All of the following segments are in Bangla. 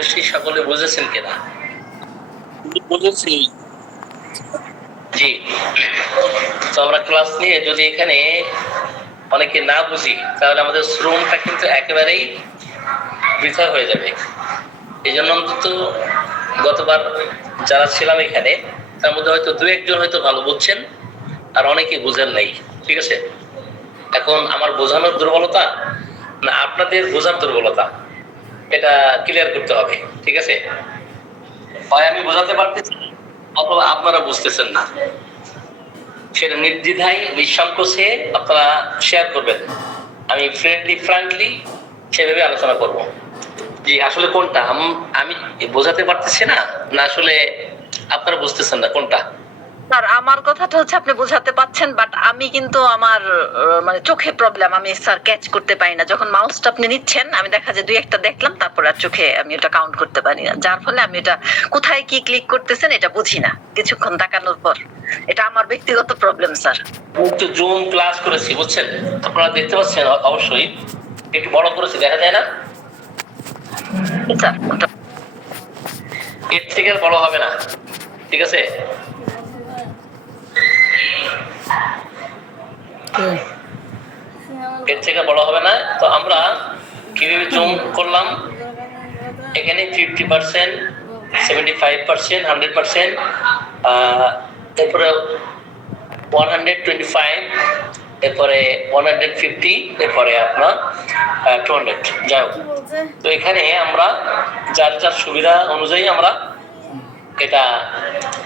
বেশি সকলে বুঝেছেন কিনা? বুঝেছি। জি। তো আমরা ক্লাস নিয়ে যদি এখানে অনেকে না বুঝি তাহলে আমাদের শ্রমটা কিন্তু একেবারেই বৃথা হয়ে যাবে। এই জন্য অন্তত গতবার যারা ছিলাম এখানে তার মধ্যে হয়তো দু একজন হয়তো ভালো বুঝছেন আর অনেকে বুঝেন নাই। ঠিক আছে, এখন আমার বোঝানোর দুর্বলতা না আপনাদের বোঝার দুর্বলতা, এটা ক্লিয়ার করতে হবে। ঠিক আছে, হয় আমি বোঝাতে পারতেছি অথবা আপনারা বুঝতেছেন না, সেটা নির্দ্বিধায় নিঃসংকোচে আপনারা শেয়ার করবেন। আমি ফ্রেন্ডলি সেভাবে আলোচনা করব। জি, আসলে কোনটা আমি বোঝাতে পারতেছি না, না আসলে আপনারা বুঝতেছেন না কোনটা? স্যার আমার কথাটা হচ্ছে আপনি বোঝাতে পাচ্ছেন, বাট আমি কিন্তু আমার মানে চোখে প্রবলেম, আমি স্যার ক্যাচ করতে পারি না। যখন মাউসটা আপনি নিচ্ছেন আমি দেখা যায় দুই একটা দেখলাম, তারপর আর চোখে আমি এটা কাউন্ট করতে পারি না, যার ফলে আমি এটা কোথায় কি ক্লিক করতেছেন এটা বুঝি না কিছুক্ষণ তাকানোর পর। এটা আমার ব্যক্তিগত প্রবলেম স্যার। একটু জুম ক্লাস করেছি বুঝছেন, আপনারা দেখতে পাচ্ছেন অবশ্যই, একটু বড় করেছি, দেখা যায় না স্যার এর থেকে বড় হবে না। ঠিক আছে, এর থেকে বড় হবে না। তো আমরা কিভাবে জুম করলাম, এখানে 50%, 75%, 100%, এরপরে 125, এরপরে 150, এরপরে আপনার 200। যাই হোক, তো এখানে আমরা যার যার সুবিধা অনুযায়ী আমরা এটা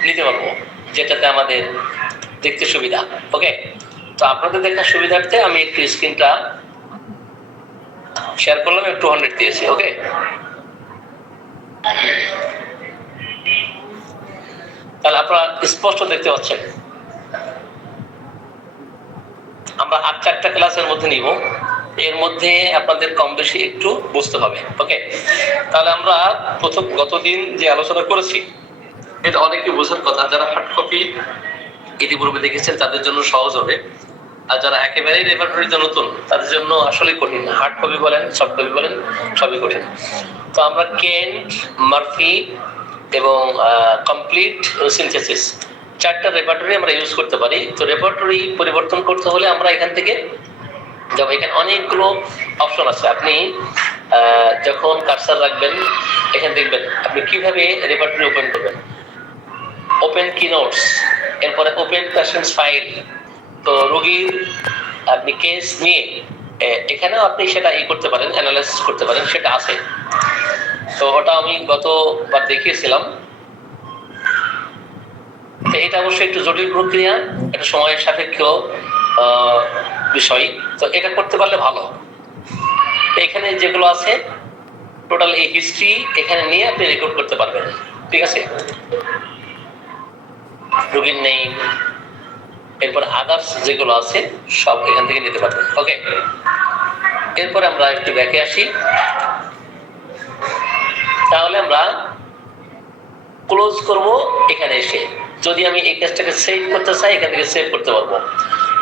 নিতে পারবো, যেটাতে আমাদের দেখতে সুবিধা। ওকে, তো আপনাদের দেখার সুবিধার্থে আমি একটু স্ক্রিনটা শেয়ার করলাম, 200 দিয়েছি। ওকে, তাহলে আপনারা স্পষ্ট দেখতে পাচ্ছেন। আমরা 8-4টা ক্লাসের মধ্যে নিব, এর মধ্যে আপনাদের কম বেশি একটু বুঝতে হবে। ওকে, তাহলে আমরা গতদিন যে আলোচনা করেছি এটা অনেকে বোঝার কথা। যারা হার্ড কপি ইতিপূর্বে দেখেছেন তাদের জন্য সহজ হবে, আর যারা একেবারেই রেপার্টরিতে নতুন তাদের জন্য আসলে কঠিন। হার্ড কপি বলেন, সফট কপি বলেন, সবই কঠিন। তো আমরা কেন্ট, মার্ফি এবং কমপ্লিট সিনথেসিস 4টা রেপার্টরি আমরা ইউজ করতে পারি। তো রেপার্টরি পরিবর্তন করতে হলে আমরা এখান থেকে যাব। এখানে অনেকগুলো অপশন আছে। আপনি যখন কার্সার রাখবেন এখানে দেখবেন আপনি কিভাবে রেপার্টরি ওপেন করবেন। ওপেন কিনোটস, এরপরে ওপেন পেশেন্টস ফাইল। তো রোগীর আপনি কেস নিয়ে এখানেও আপনি সেটা করতে পারেন, অ্যানালাইসিস করতে পারেন, সেটা আছে। তো ওটা আমি গতবার দেখিয়েছিলাম। তো এটা অবশ্যই একটু জটিল প্রক্রিয়া, এটা সময়ের সাপেক্ষ বিষয়। তো এটা করতে পারলে ভালো। এখানে যেগুলো আছে টোটাল এই হিস্ট্রি এখানে নিয়ে আপনি রেকর্ড করতে পারবেন। ঠিক আছে, রোগীর নেম, এরপর আদার্স যেগুলো আছে সব এখান থেকে নিতে পারবেন। ওকে, এরপরে আমরা একটু ব্যাকে আসি। তাহলে আমরা ক্লোজ করব এখানে এসে। যদি আমি এই কেসটাকে সেভ করতে চাই এখান থেকে সেভ করতে পারবো,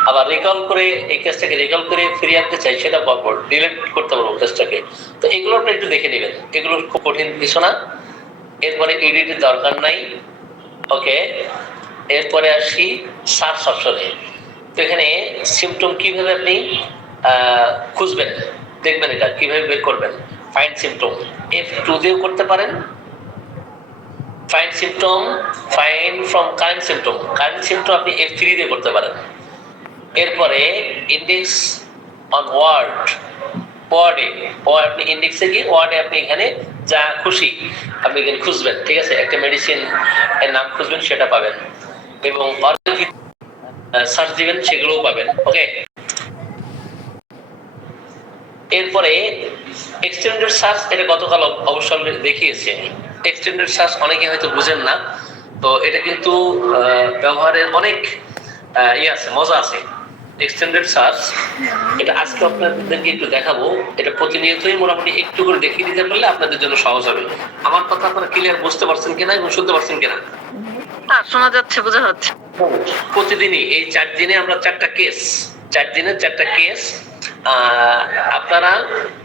আবার রিকল করে এই কেসটাকে রিকল করে ফিরিয়ে আনতে চাই সেটা পারবো, ডিলিট করতে পারবো কেসটাকে। তো এগুলো আপনি একটু দেখে নেবেন, এগুলো খুব কঠিন কিছু না। এরপরে এডিটের দরকার নাই। ওকে, এরপরে আসি সার্চ অপশনে। তো এখানে সিমটম কিভাবে আপনি খুঁজবেন, দেখবেন এটা কিভাবে বের করবেন। ফাইন্ড সিমটম F2 দিয়েও করতে পারেন। Find symptom, find from current symptom, current symptom আপনি F3 দিয়ে করতে পারেন। এরপরে ইন্ডেক্স অন ওয়ার্ডে আপনি ইন্ডেক্সে গিয়ে ওয়ার্ডে আপনি এখানে যা খুশি আপনি এখানে খুঁজবেন। ঠিক আছে, একটা মেডিসিন এর নাম খুঁজবেন, সেটা পাবেন, এবং সার্চ দিবেন, সেগুলোও পাবেন। ওকে, এরপরে এক্সটেন্ডেড সার্চ, এটা গতকাল অবশ্যই দেখিয়েছি। এক্সটেন্ডেড সার্চ অনেকে হয়তো বুঝেন না, তো এটা কিন্তু ব্যবহারের অনেক আছে, মজা আছে। এক্সটেন্ডেড সার্চ এটা আজকে আপনাদেরকে একটু দেখাবো। এটা প্রতিনিয়তই মোটামুটি একটু করে দেখিয়ে দিতে পারলে আপনাদের জন্য সহজ হবে। আমার কথা আপনারা ক্লিয়ার বুঝতে পারছেন কিনা এবং শুনতে পারছেন কিনা? শোনা যাচ্ছে, বোঝা যাচ্ছে। প্রতিদিনই এই 4 দিনে আমরা 4টা কেস আপনারা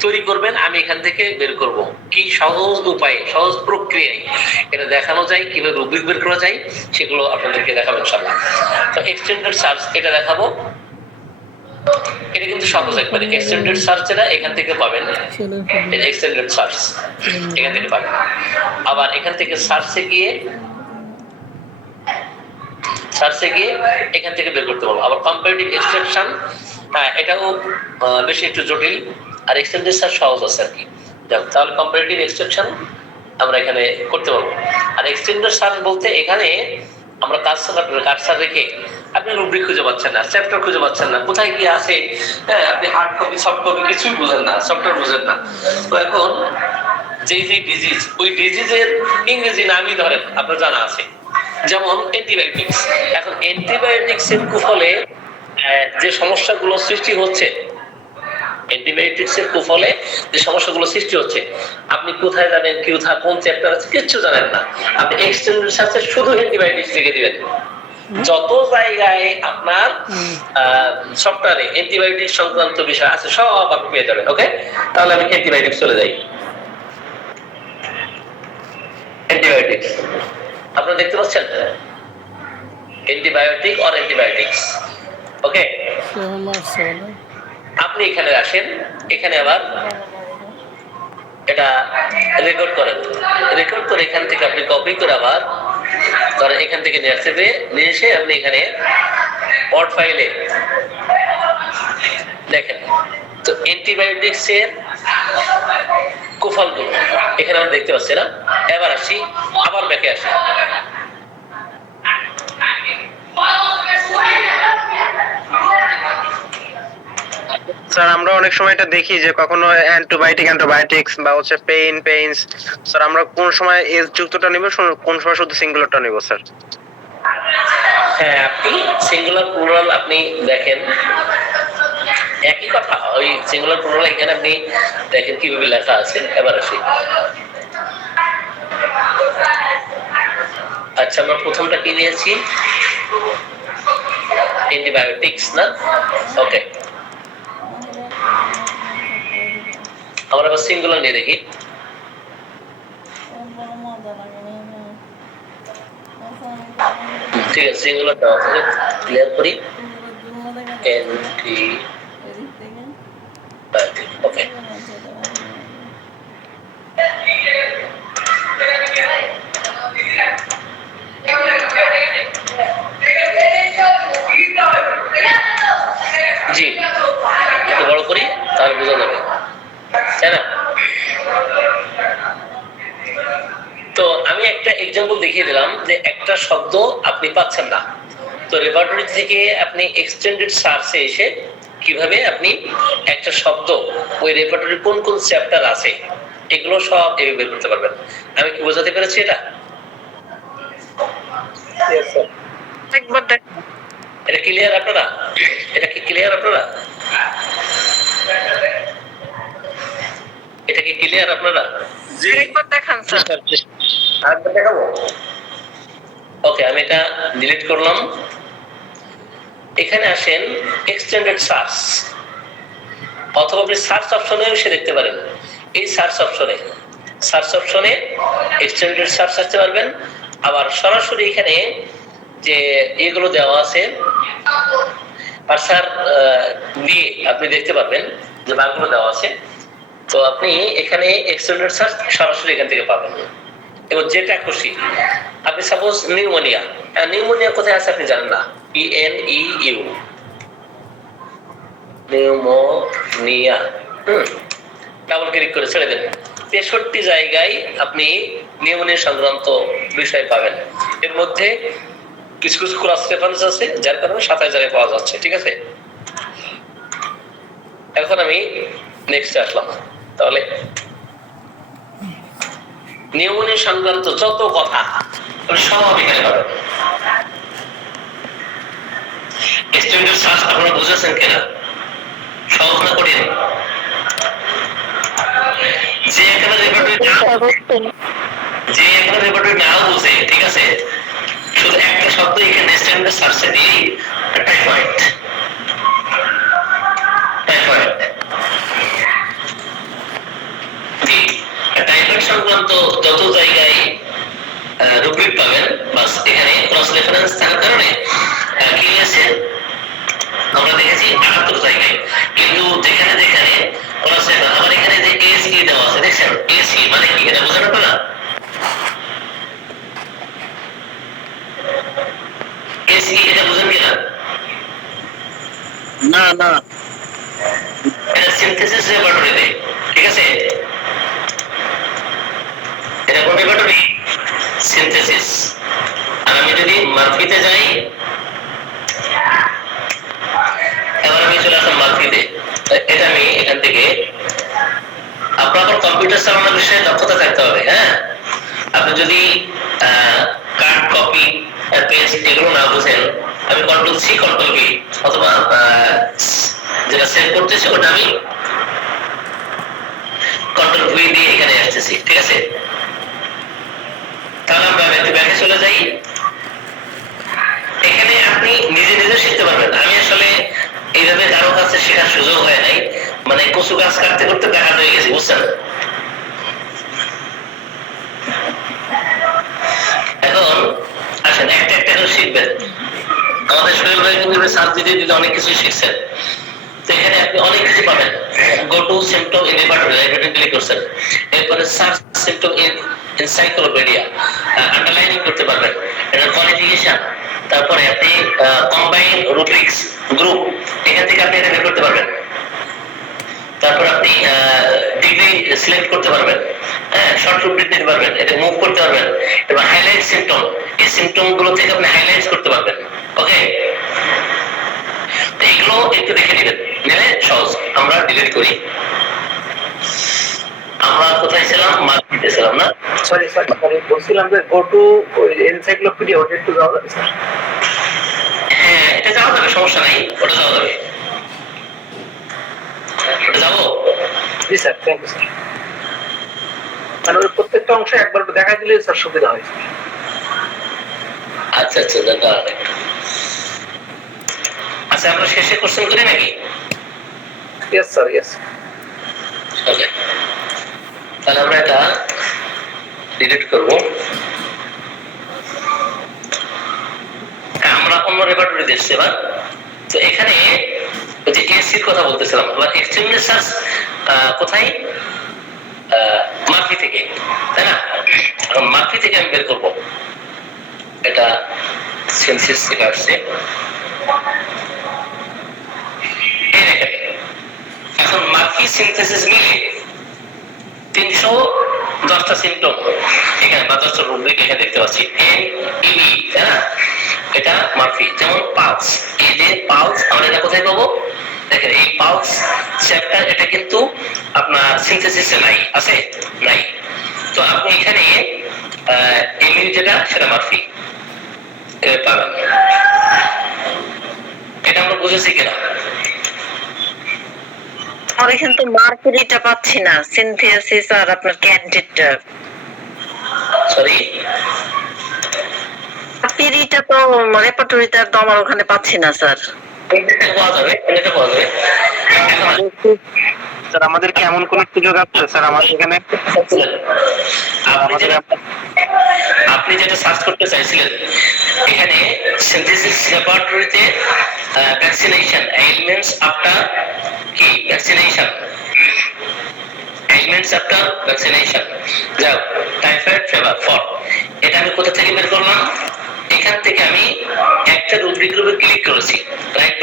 তৈরি করবেন, আমি এখান থেকে বের করব কি সহজ উপায়ে, সহজ প্রক্রিয়ায় এটা দেখানো যায়, কিভাবে রুব্রিক বের করা যায় সেগুলো আপনাদেরকে দেখাবো ইনশাআল্লাহ। তো এক্সটেন্ডেড সার্চ এটা দেখাবো, এটা কিন্তু সহজ একবারে। এক্সটেন্ডেড সার্চ এটা এখান থেকে পাবেন, এটা এক্সটেন্ডেড সার্চ এখান থেকে পাবেন। আবার এখান থেকে সার্চে গিয়ে এখান থেকে বের করতে পারবো। আবার কম্পারেটিভ এক্সট্রাকশন, হ্যাঁ এটাও বেশি একটু জটিল, আর এক্সটেন্ডেড সার্চ সহজ আছে আর কি। তাহলে কম্পারেটিভ এক্সট্রাকশন আমরা এখানে করতে পারবো। আর এক্সটেন্ডেড সার্চ বলতে এখানে আমরা কার্সার রেখে আপনি রুব্রিক খুঁজে পাচ্ছেন না, চ্যাপ্টার খুঁজে পাচ্ছেন না, কোথায় কি আছে, হ্যাঁ আপনি হার্ড কপি সফট কপি কিছুই বুঝেন না, সফটওয়্যার বুঝেন না। তো এখন যে ডিজিজ, ওই ডিজিজের ইংরেজি নামই ধরেন আপনার জানা আছে, যেমন অ্যান্টিবায়োটিক্স। এখন অ্যান্টিবায়োটিক্স এর কুফলে যে সমস্যাগুলো সৃষ্টি হচ্ছে, অ্যান্টিবায়োটিক্স এর কুফলে যে সমস্যাগুলো সৃষ্টি হচ্ছে, আপনি কোথায় যাবেন, কোন চ্যাপ্টার আছে কিচ্ছু জানেন না, আপনি এক্সটেন্ডেড সার্চে শুধু অ্যান্টিবায়োটিক্স লিখে দিবেন, যত জায়গায় আপনার সফটওয়্যারে অ্যান্টিবায়োটিক সংক্রান্ত বিষয় আছে সব আপনি পেয়ে যাবেন। ওকে, তাহলে আমি অ্যান্টিবায়োটিক্স চলে যাই। অ্যান্টিবায়োটিক্স আপনারা দেখতে পাচ্ছেন, অ্যান্টিবায়োটিক অর অ্যান্টিবায়োটিক্স। ওকে, আপনি এখানে আসেন, এখানে আবার এটা রেকর্ড করেন, রেকর্ড করে এখান থেকে আপনি কপি করে আবার ধরেন এখান থেকে নিয়ে এসে আপনি এখানে ওয়ার্ড ফাইলে দেখেন। তো অ্যান্টিবায়োটিক্স এর কুফলগুলো এখানে আমরা দেখতে পাচ্ছি না। এবার আসি, আবার ব্যাকে আসি। স্যার আমরা অনেক সময় এটা দেখি যে কখনো অ্যান্টিবায়োটিক্স বা হচ্ছে পেইনস, স্যার আমরা কোন সময় এস যুক্তটা নিব, কোন সময় শুধু সিঙ্গুলারটা নিব স্যার? হ্যাঁ, আপনি সিঙ্গুলার প্লুরাল আপনি দেখেন, একই কথা, ওই সিঙ্গুলার প্লুরাল এখানে আপনি দেখেন কিভাবে লেখা আছে। এবার আসি, আচ্ছা আমরা প্রথমটা কি নিয়েছি, অ্যান্টিবায়োটিক্স না? ওকে, আমরা আবার সিঙ্গুলার নিয়ে দেখি। ঠিক আছে, সিঙ্গুলার দেওয়া আছে, ক্লিয়ার করি। ওকে, জি একটু বড় করি তাহলে বোঝা যাবে, তাই না? তো আমি একটা এক্সাম্পল দেখিয়ে দিলাম যে একটা শব্দ আপনি পাচ্ছেন না, তো রেপার্টরি থেকে আপনি এক্সটেন্ডেড সার্চে এসে কিভাবে আপনি একটা শব্দ ওই রেপার্টরির কোন কোন চ্যাপ্টার আছে এগুলো সব এভাবে বের করতে পারবেন। আমি কি বোঝাতে পেরেছি এটা? একবার দেখুন, এটা ক্লিয়ার আপনারা? এটা কি ক্লিয়ার আপনারা? এটা কি ক্লিয়ার আপনারা? একবার দেখান স্যার। আরেকবার দেখাবো? ওকে, আমি এটা ডিলিট করলাম। এখানে আসেন এক্সটেন্ডেড সার্চ, অথবা আপনি সার্চ অপশনে এসে দেখতে পারেন। এই সার্চ অপশনে এক্সটেন্ডেড সার্চ আসতে পারবেন। আবার সরাসরি এখানে যে এগুলো দেওয়া আছে পার্সার দিয়ে আপনি দেখতে পারবেন যে বারগুলো দেওয়া আছে। তো আপনি এখানে এক্সটেন্ডেড সার্চ সরাসরি এখান থেকে পাবেন, এবং যেটা খুশি। আপনি সাপোজ নিউমোনিয়া, নিউমোনিয়া কোথায় আছে আপনি জানেন না, PNEU, নিউমোনিয়া, ডাবল ক্লিক করে ছেড়ে দেন। 63 জায়গায় আপনি নিউমোনিয়া সংক্রান্ত বিষয় পাবেন। এর মধ্যে কিছু কিছু ক্রস রেফারেন্স আছে, যার কারণে 27 জায়গায় পাওয়া যাচ্ছে। ঠিক আছে, এখন আমি নেক্সট আসলাম। তাহলে নিউমোনিয়া সংক্রান্ত যত কথা সব এখানে পাবেন। এক্সটেন্ডেড সার্চ আপনারা বুঝেছেন কিনা? সহজ না কঠিন? যে এখানে রেপার্টরি নাও বুঝে, ঠিক আছে, শুধু একটা শব্দ এখানে স্ট্যান্ডার্ড সার্চে দিয়ে টাইফয়েড টাইফয়েড সংক্রান্ত যত জায়গায় রুব্রিক পাবেন বাস এখানে ক্রস রেফারেন্স থাকার কারণে কি হয়েছে আমরা দেখেছি 78 জায়গায়, কিন্তু যেখানে যেখানে ক্রস রেফারেন্স আবার এখানে যে এসি দেওয়া আছে দেখছেন, এসি মানে কি এটা বোঝানো আপনারা? এসি এটা বুঝেন কিনা? না না এটা সিনথেসিস ল্যাবরেটরিতে, ঠিক আছে? এটা কোন ল্যাবরেটরি? সিনথেসিস। আর আমি যদি মার্ফিতে যাই, এবার আমি চলে আসলাম মার্ফিতে, এটা আমি এখান থেকে আপনার কম্পিউটার চালানোর বিষয়ে দক্ষতা থাকতে হবে, হ্যাঁ? আপনি যদি কাট কপি পেস্ট এগুলো না বুঝেন, আমি কন্ট্রোল সি কন্ট্রোল ভি অথবা যেটা সেভ করতেছি ওটা আমি কন্ট্রোল ভি দিয়ে এখানে আসতেছি, ঠিক আছে? তাহলে আমরা একটু ব্যাকে চলে যাই। এখানে আপনি নিজে নিজে শিখতে পারবেন। আমি আসলে এইভাবে কারো কাছে শেখার সুযোগ হয় নাই, মানে কচু গাছ কাটতে করতে দেখা হয়ে গেছে, বুঝছেন? এখন আসেন একটা একটা করে শিখবেন। আমাদের শরীর ভাই কিন্তু সার্চ দিতে দিতে অনেক কিছু শিখছেন, তো এখানে আপনি অনেক কিছু পাবেন। Go to symptom in laboratory, এটা ক্লিক করছেন, এরপরে search symptom in encyclopedia, underlining করতে পারবেন, এটা কোয়ালিফিকেশন, তারপরে আপনি কম্বাইন রুব্রিক্স গ্রুপ, এখান থেকে আপনি এটা বের করতে পারবেন। তারপর আপনি ডিগ্রি সিলেক্ট করতে পারবেন, হ্যাঁ, শর্ট রুব্রিক দিতে পারবেন, এটা মুভ করতে পারবেন, এবং হাইলাইট সিম্পটম, এই সিম্পটম গুলো থেকে আপনি হাইলাইট করতে পারবেন। ওকে, তো এগুলো একটু দেখে নেবেন, নিলে সহজ। আমরা ডিলিট করি। আমরা কোথায় ছিলাম? মার্কেটে ছিলাম না? সরি বলছিলাম যে গো টু এনসাইক্লোপিডিয়া, ওটা একটু যাওয়া যাবে স্যার? হ্যাঁ, এটা যাওয়া যাবে, সমস্যা নাই, ওটা যাওয়া যাবে। ওটা যাবো? জি স্যার, থ্যাংক ইউ স্যার। মানে ওই প্রত্যেকটা অংশ একবার দেখা দিলে স্যার সুবিধা হয়। আচ্ছা আচ্ছা, দাঁড়ান একটু। আচ্ছা, আমরা শেষে কোশ্চেন করি নাকি? Yes sir, yes. ওকে, তাহলে আমরা এটা ডিলিট করব। আমরা অন্য রেপার্টরি দিচ্ছি এবার। তো এখানে ওই যে এসির কথা বলতেছিলাম, এবার এক্সট্রিমলি সার্চ কোথায়? মার্ফি থেকে, তাই না? এখন মার্ফি থেকে আমি বের করব, এটা সেন্সিস থেকে আসছে। এখন মার্ফি সিনথেসিস মিলে 310টা সিম্পটম এখানে বা 10টা রুব্রিক এখানে দেখতে পাচ্ছি, এন ইবি, তাই না? এটা মার্ফি। যেমন পালস, এই যে পালস, আমরা এটা কোথায় পাবো? দেখেন এই পালস চ্যাপ্টার, এটা কিন্তু আপনার সিনথেসিসে নাই, আছে? নাই। তো আপনি এখানে এমইউ যেটা, সেটা মার্ফি পাবেন। এটা আমরা বুঝেছি কিনা? আমরা কিন্তু মার্কুরিটা পাচ্ছি না, সিনথেসিস আর আপনার ক্যান্ডিডটা। সরি, পিরিটা তো রেপার্টরিতে তো আমার ওখানে পাচ্ছি না স্যার। এটা পাওয়া যাবে, এটা পাওয়া যাবে। এখন স্যার আমাদের কি এমন কোন সুযোগ আছে স্যার আমাদের এখানে? আপনি যেটা সার্চ করতে চাইছিলেন, এখানে সিনথেসিস ল্যাবরেটরিতে ভ্যাকসিনেশন এলিমেন্টস আফটার কি ভ্যাকসিনেশন, এলিমেন্টস আফটার ভ্যাকসিনেশন, যাও টাইফয়েড ফিভার ফর, এটা আমি কোথা থেকে বের করলাম? এখান থেকে আমি একটা রুব্রিকের উপর ক্লিক করেছি, রাইট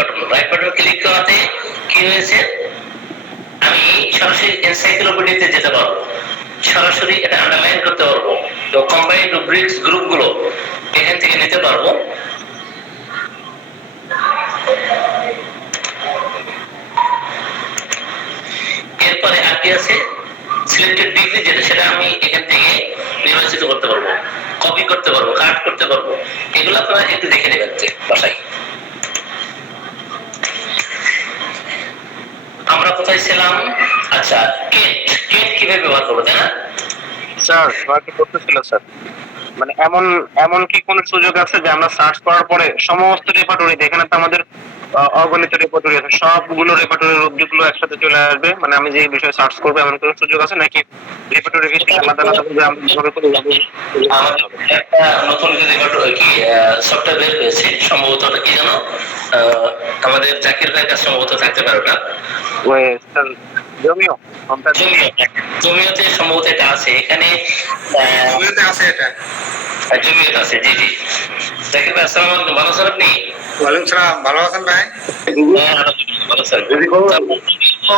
বাটন ক্লিক করাতে কি হয়েছে? আমি সরাসরি এনসাইক্লোপিডিয়াতে যেতে পারবো, সরাসরি এটা আন্ডারলাইন করতে পারবো, তো কম্বাইন্ড রুব্রিক্স গ্রুপগুলো এখান থেকে নিতে পারবো। এরপরে আর কি আছে? সিলেক্টেড ডিগ্রি যেটা, সেটা আমি এখান থেকে নির্বাচিত করতে পারবো, কপি করতে পারবো, কাট করতে পারবো। এগুলো আপনারা একটু দেখে নেবেন বাসায়। আমরা কোথায় ছিলাম? আচ্ছা, কেট কিভাবে ব্যবহার করবো, তাই না? স্যার কি করতেছিল স্যার, মানে এমন কি কোনো সুযোগ আছে যে আমরা সার্চ করার পরে সমস্ত রেপার্টরিতে, এখানে তো আমাদের অগণিত রেপার্টরি আছে, সবগুলো রেপার্টরির রূপগুলো একসাথে চলে আসবে, মানে আমি যে বিষয়ে সার্চ করবো এমন কোনো সুযোগ আছে নাকি রেপার্টরি ভিত্তিক আলাদা আলাদা ভাবে আমরা যেভাবে করি ওইভাবেই আমাদের একটা নতুন যে কি সফটওয়্যার বের হয়েছে, সম্ভবত ওটা কি জানো, আমাদের জাকির ভাইয়ের কাছে সম্ভবত থাকতে পারে ওটা, ওই জমিও জমিয়তে সম্ভবত এটা আছে, এখানে জমিতে আছে এটা। জমিয়ত আছে, জি জি। জাকির ভাই আসসালামু আলাইকুম, ভালো আছেন আপনি? ওয়ালাইকুম সালাম, ভালো আছেন ভাই? হ্যাঁ, আলহামদুলিল্লাহ, ভালো আছেন। তো,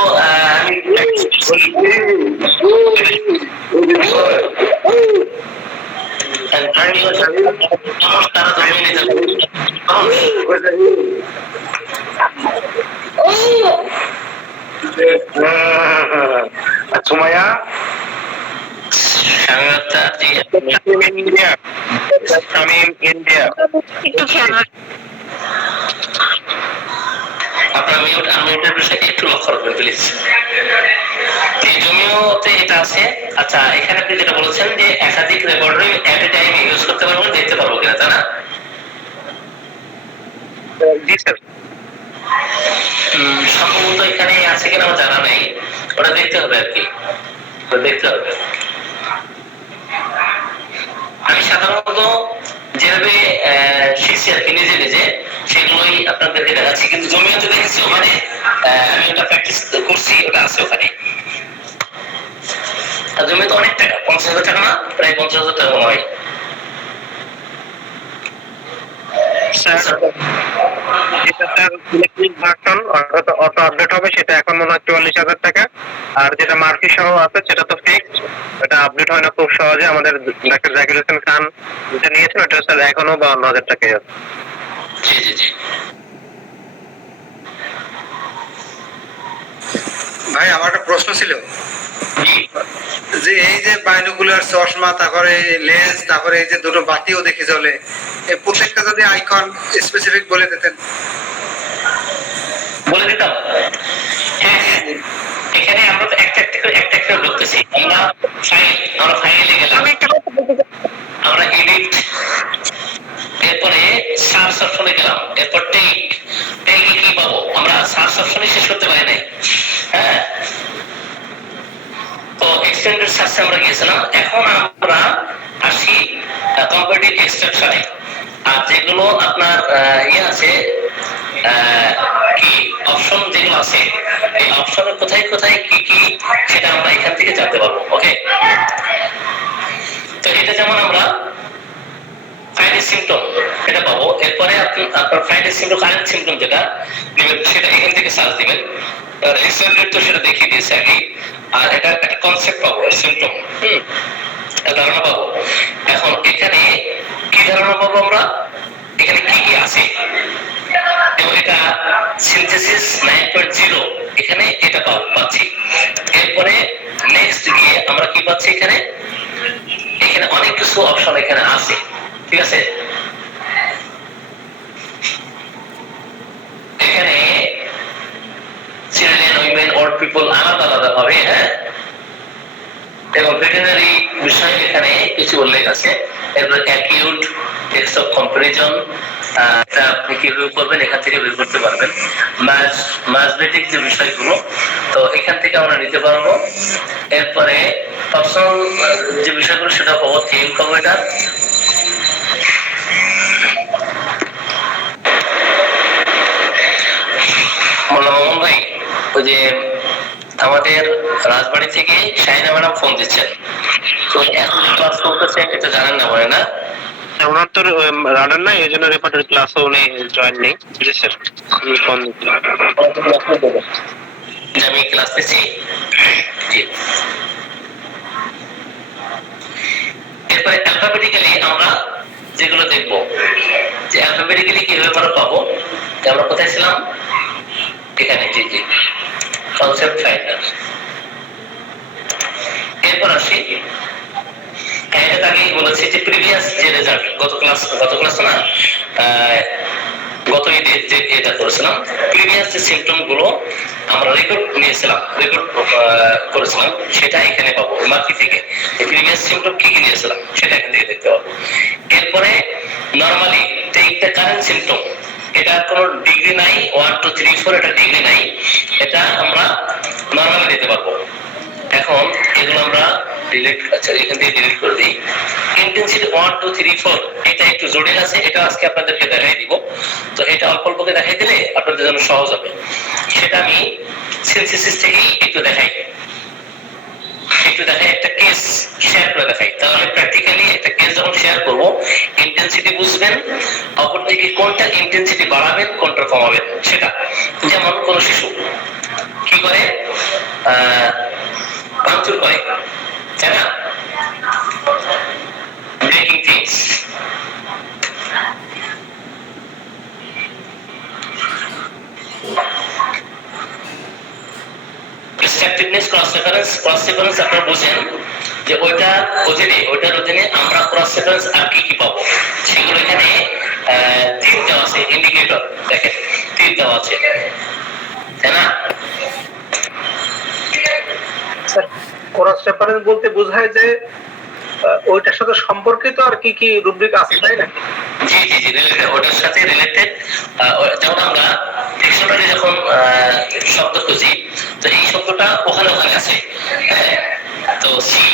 সুমাইয়া ইন্ডিয়া, ইন্ডিয়া একটু খেয়াল রাখ- আপনার মিউট আনমিউটের বিষয়টা একটু লক্ষ্য রাখবেন প্লিজ। এই জমিওতে এটা আছে। আচ্ছা, এখানে আপনি যেটা বলেছেন যে একাধিক রেকর্ডার এট এ টাইম ইউজ করতে পারবো, দেখতে পারবো কিনা, তাই না? জি স্যার। সম্ভবত এখানে আছে কিনা আমার জানা নেই, ওটা দেখতে হবে আর কি, ওটা দেখতে হবে। আমি সাধারণত যেভাবে শিখছি আর কি নিজে নিজে, সেগুলোই আপনাদেরকে দেখাচ্ছি, কিন্তু জমিয়তে দেখেছি ওখানে আমি ওটা প্র্যাকটিস করছি, ওটা আছে ওখানে। আর জমিয়তে অনেক টাকা, 50,000 টাকা না, প্রায় 50,000 টাকা মনে হয়। যেটা sir electric version auto update হবে সেটা এখন মনে হয় 44,000 টাকা, আর যেটা মার্কি সহ আছে সেটা তো ফিক্সড, এটা আপডেট হয় না খুব সহজে। আমাদের ডাক্তার জাকির হোসেন খান যেটা নিয়েছেন ওটা স্যার এখনো 52,000 টাকাই আছে। জি জি জি। ভাই আমার একটা প্রশ্ন ছিল জি, যে এই যে বাইনোকুলার চশমা, তারপরে লেন্স, তারপরে এই যে দুটো বাতিও দেখে চলে, এই প্রত্যেকটা যদি আইকন স্পেসিফিক বলে দিতেন। বলে দিতাম। হ্যাঁ হ্যাঁ, এখানে আমরা তো একটা একটা করে ঢুকতেছি। আমরা ফাইলে গেলাম, আমরা এডিট, এরপরে সার্চ অপশনে গেলাম, এরপর টেক, টেকে কি পাবো আমরা? সার্চ অপশনে শেষ করতে পারি নাই, হ্যাঁ। তো এক্সটেন্ডেড সার্চে আমরা গিয়েছিলাম, এখন আমরা আসি কম্পারেটিভ এক্সট্রাকশনে। আর যেগুলো আপনার ইয়ে আছে, কি অপশন যেগুলো আছে, এই অপশনের কোথায় কোথায় কি কি সেটা আমরা এখান থেকে জানতে পারবো। ওকে, তো এটা যেমন আমরা ফাইন্ড সিম্পটম এটা পাবো, এরপরে আপনার ফাইন্ড সিম্পটম, কারেন্ট সিম্পটম যেটা নেবেন সেটা এখান থেকে সার্চ দিবেন। রিসেন্ট তো সেটা দেখিয়ে দিয়েছে আগে। আর এটা একটা কনসেপ্ট পাবো, সিম্পটম, ধারণা পাবো। এখন এখানে কি ধারণা পাবো আমরা? এখানে কি কি আছে, এবং এটা সিনথেসিস 9.0, এখানে এটা পাচ্ছি। এরপরে নেক্সট গিয়ে আমরা কি পাচ্ছি? এখানে এখানে অনেক কিছু অপশন এখানে আছে, ঠিক আছে। এখানে চিলড্রেন, উইমেন, ওল্ড পিপল আলাদা আলাদা ভাবে, হ্যাঁ, এবং ভেটেরিনারি বিষয়ে এখানে কিছু উল্লেখ আছে। এরপর অ্যাকিউট টেক্সট অফ কম্পারিজন, এটা আপনি কিভাবে করবেন এখান থেকে বের করতে পারবেন। ম্যাথমেটিক যে বিষয়গুলো, তো এখান থেকে আমরা নিতে পারবো। এরপরে পার্সোনাল যে বিষয়গুলো সেটা পাবো, থিম পাবো। এটা মোহাম্মদ ভাই, ওই যে আমাদের রাজবাড়ি থেকে শাহিনা ম্যাডাম ফোন দিচ্ছেন, তো এখন ক্লাস করতেছে, এটা জানেন না মনে না? ওনার তো রাডার নাই, এই জন্য রেপার্টরি ক্লাসও উনি জয়েন নেই। জি স্যার, আমি ফোন দিচ্ছি। আমি ক্লাস নিচ্ছি। জি। এরপরে অ্যালফাবেটিক্যালি আমরা যেগুলো দেখবো, যে অ্যালফাবেটিক্যালি কিভাবে আমরা পাবো, আমরা কোথায় ছিলাম? এখানে, জি জি, কনসেপ্ট ফাইন্ডার। এরপর আসি, এটা আগেই বলেছি যে প্রিভিয়াস যে রেজাল্ট, গত ক্লাস না, গত ঈদে যে এটা করেছিলাম, প্রিভিয়াস যে সিম্পটম গুলো আমরা রেকর্ড নিয়েছিলাম, রেকর্ড করেছিলাম, সেটা এখানে পাবো মার্কি থেকে। প্রিভিয়াস সিম্পটম কি কি নিয়েছিলাম সেটা এখান থেকে দেখতে পাবো। এরপরে normally take the current symptom, এটা কোনো ডিগ্রি নাই, 1 2 3 4 এটা ডিগ্রি নাই, এটা আমরা নরমালি দিতে পারবো। এখন এগুলো আমরা ডিলিট, আচ্ছা এখান থেকে ডিলিট করে দিই। ইন্টেন্সিটি 1 2 3 4 এটা একটু জটিল আছে, এটা আজকে আপনাদেরকে দেখাই দিব। তো এটা অল্প অল্প করে দেখাই দিলে আপনাদের জন্য সহজ হবে। সেটা আমি সিনথেসিস থেকেই একটু দেখাই, একটা কেস শেয়ার করে দেখাই। তাহলে প্র্যাকটিক্যালি একটা কেস যখন শেয়ার করব, ইন্টেন্সিটি বুঝবেন, অপরদিকে কোনটা ইন্টেন্সিটি বাড়াবেন কোনটা কমাবেন সেটা। যেমন কোন শিশু কি করে, ভাঙচুর করে, তাই না, ব্রেকিং থিংস। ডিসট্রাকটিভনেস, ক্রস রেফারেন্স আপনারা বুঝেন যে ওইটার অধীনে আমরা ক্রস রেফারেন্স আর কি কি পাবো সেগুলো এখানে তীর দেওয়া আছে, ইন্ডিকেটর দেখেন তীর দেওয়া আছে, তাই না। ক্রস রেফারেন্স বলতে বোঝায় যে ওইটার সাথে সম্পর্কিত আর কি কি রুব্রিক আছে, তাই না? জি জি জি, রিলেটেড, ওটার সাথে রিলেটেড। যেমন আমরা ডিকশনারি যখন শব্দ খুঁজি, তো এই শব্দটা ওখানে আছে, হ্যাঁ, তো সি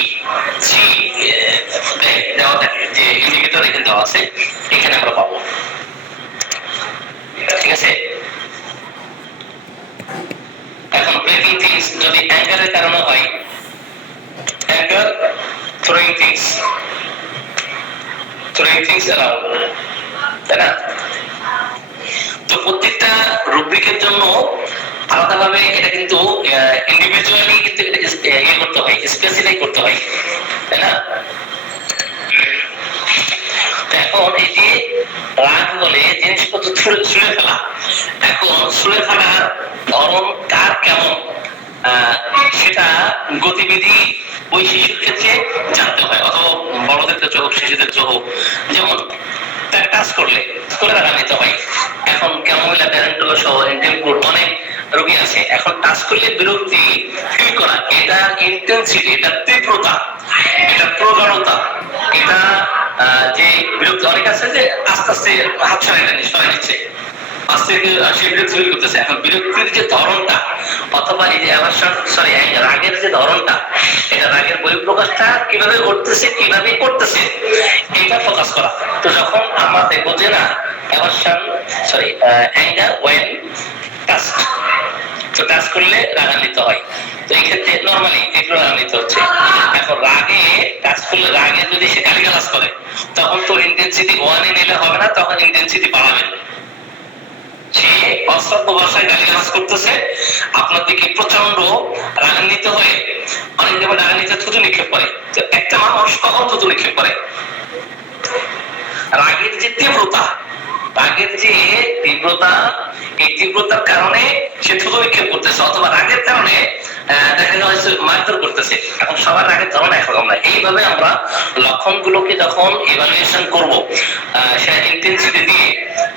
দেওয়া থাকে, যে ইন্ডিকেটর এখানে দেওয়া আছে, এখানে আমরা পাবো, ঠিক আছে। এখন ব্রেকিং থিংস যদি অ্যাঙ্গারের কারণে হয়, অ্যাঙ্গার, throwing things around, তাই না। তো প্রত্যেকটা রুব্রিকের জন্য আলাদাভাবে এটা কিন্তু ইন্ডিভিজুয়ালি কিন্তু ইয়ে করতে হয়, স্পেসিফাই করতে হয়, তাই না। এখন এই যে রাগ বলে জিনিসপত্র ছুঁড়ে ফেলা, এখন ছুঁড়ে ফেলার ধরন কার কেমন সেটা গতিবিধি ওই শিশুর ক্ষেত্রে জানতে হয়, অথবা বড়দের ক্ষেত্রে হোক, শিশুদের ক্ষেত্রে হোক। যেমন টাচ করলে রাগা নিতে হয়। এখন ক্যামোমিলা প্যারেন্টুলা সহ অনেক রোগী আছে, এখন টাচ করলে বিরক্তি ফিল করা, এটা ইন্টেন্সিটি, এটা তীব্রতা, এটা প্রগাঢ়তা, এটা যে বিরক্তি, অনেক আছে যে আস্তে আস্তে হাত সরাই নিচ্ছে, আস্তে সে বিরক্তি ফিল করতেছে। এখন বিরক্তির যে ধরনটা, অথবা এই যে রাগের যে ধরনটা, এটা রাগের বহিঃপ্রকাশটা কিভাবে ঘটতেছে, কিভাবে করতেছে, এটা ফোকাস করা। তো যখন আমরা দেখবো যে না অ্যাঙ্গার ওয়েন টাচড, তো টাচ করলে রাগান্বিত হয়, তো এই ক্ষেত্রে নরমালি একটু রাগান্বিত হচ্ছে। এখন রাগে টাচ করলে, রাগে যদি সে গালিগালাজ করে, তখন তো ইন্টেন্সিটি 1 এ নিলে হবে না, তখন ইন্টেন্সিটি বাড়াবেন। সে অশ্রাব্য ভাষায় গালিগালাজ করতেছে, আপনার দিকে প্রচন্ড রাগান্বিত হয়ে, অনেক যেমন রাগান্বিত থুতু নিক্ষেপ করে। তো একটা মানুষ কখন থুতু নিক্ষেপ করে? রাগের যে তীব্রতা, এই তীব্রতার কারণে সে থুতু নিক্ষেপ করতেছে, অথবা রাগের কারণে দেখা যাচ্ছে মারধর করতেছে। এখন সবার রাগের ধরন একরকম না। এইভাবে আমরা লক্ষণগুলোকে যখন ইভালুয়েশন করব, সেটা ইন্টেন্সিটি দিয়ে,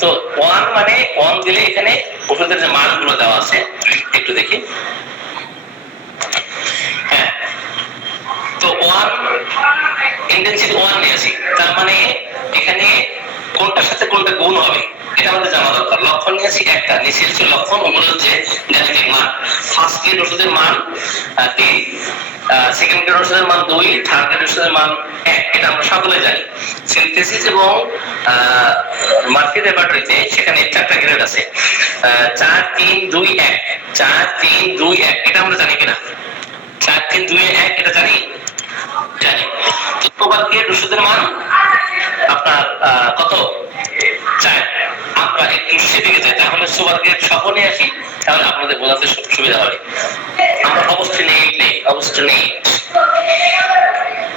তো 1 মানে 1 দিলে এখানে ওষুধের যে মানগুলো দেওয়া আছে একটু দেখি। হ্যাঁ, তো 1 ইন্টেন্সিটি 1 নিয়েছি, তার মানে এখানে কোনটার সাথে কোনটা গুণ হবে এটা আমাদের জানা দরকার। লক্ষণ নিয়েছি একটা, নিচে হচ্ছে লক্ষণ, ওগুলো হচ্ছে জ্যামিতিক মান। ফার্স্ট গ্রেড ওষুধের মান 3, সেকেন্ড গ্রেড ওষুধের মান 2, থার্ড গ্রেড ওষুধের মান 1, এটা আমরা সকলে জানি। সিনথেসিস এবং মার্ফি ল্যাবরেটরিতে সেখানে 4টা গ্রেড আছে, 4 3 2 1, 4 3 2 1, এটা আমরা জানি কিনা? 4 3 2 1 এটা জানি। তো প্রপার গ্রেড ওষুধের মান আপনার কত? 4। আমরা একটু সেদিকে যাই, তাহলে সুপার গ্রেড সহ নিয়ে আসি, তাহলে আপনাদের বোঝাতে সুবিধা হবে। আমরা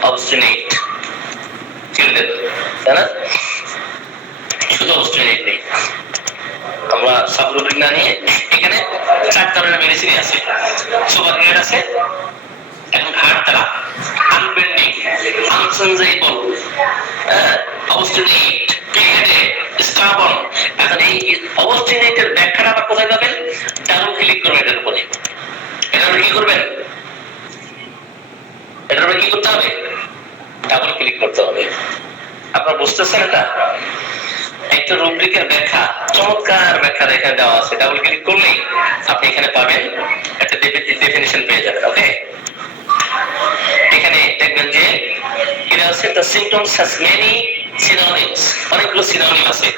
অবস্টিনেট চিলড্রেন, তাই না, শুধু অবস্টিনেট নেই, আমরা সাবরুব্রিক না নিয়ে এখানে 4 ধরনের মেডিসিন আছে। সুপার গ্রেড আছে, এখন হার্ট দ্বারা আনবেন্ডিং, আনসেনজেবল, অবস্টিনেট, স্টাবন। এখন এই অবস্টিনেটের ব্যাখ্যাটা আবার কোথায় যাবেন? ডাবল ক্লিক করবেন এটার উপরে। এটার কি করবেন? এটার উপরে কি করতে হবে? ডাবল ক্লিক করতে হবে। আপনারা বুঝতেছেন এটা? একটা রুব্রিকের ব্যাখ্যা, চমৎকার ব্যাখ্যা এখানে দেওয়া আছে। ডাবল ক্লিক করলেই আপনি এখানে পাবেন একটা ডেফিনিশন পেয়ে যাবেন। ওকে, এখানে দেখবেন যে এটা আছে the symptoms has many synonyms, অনেকগুলো সিনোনিম আছে।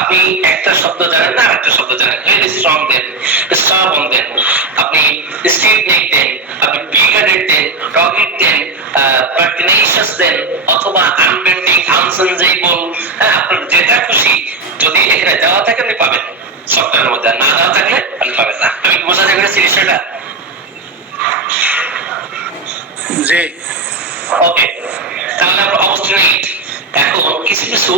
আপনি একটা শব্দ জানেন না আরেকটা শব্দ জানেন, very strong দেন, stubborn দেন, আপনি stiff neck দেন, আপনি big headed দেন, dogged দেন, pertinacious দেন, অথবা unbending, unchangeable, আপনার যেটা খুশি যদি এখানে দেওয়া থাকে আপনি পাবেন সফটওয়্যারের মধ্যে, না দেওয়া থাকলে আপনি পাবেন না। আমি বোঝা যাবে বিষয়টা? জি। ওকে, তাহলে আমরা অবস্টিনেট। এখন কিছু কিছু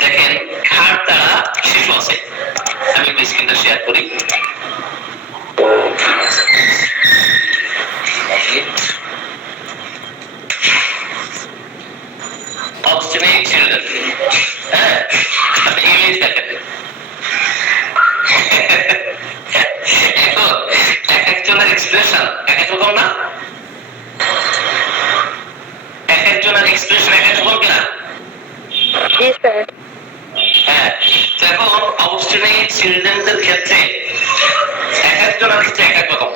দেখেন হাড় দ্বারা শিশু আছে, আমি একটু স্ক্রিনটা শেয়ার করি। অবস্টিনেট চিলড্রেন, হ্যাঁ, আপনি ইমেজ দেখেন। এখন এক একজনের এক্সপ্রেশন এক এক রকম না, এক একজনের এক্সপ্রেশন এক এক রকম কিনা? হ্যাঁ, তো এখন অবস্টিনেট চিলড্রেনদের ক্ষেত্রে এক একজনের ক্ষেত্রে এক এক রকম।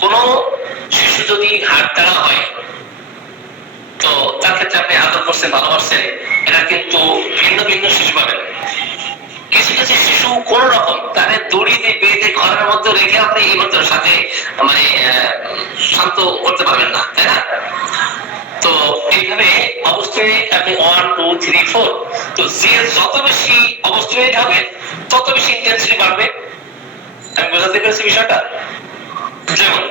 কোন শিশু যদি হাড় দ্বারা হয় তো তার ক্ষেত্রে আপনি আদর করছেন, ভালোবাসছেন, এটা কিন্তু ভিন্ন ভিন্ন শিশু পাবেন। কিছু কিছু শিশু কোন রকম তাদের দড়ি দিয়ে বেঁধে ঘরের মধ্যে রেখে আপনি এই মধ্যে সাথে মানে শান্ত করতে পারবেন না, তাই না? তো এইভাবে অবস্টিনেট আপনি 1 2 3 4, তো যে যত বেশি অবস্টিনেট হবে তত বেশি ইন্টেন্সিটি বাড়বে। আমি বোঝাতে পেরেছি বিষয়টা? যেমন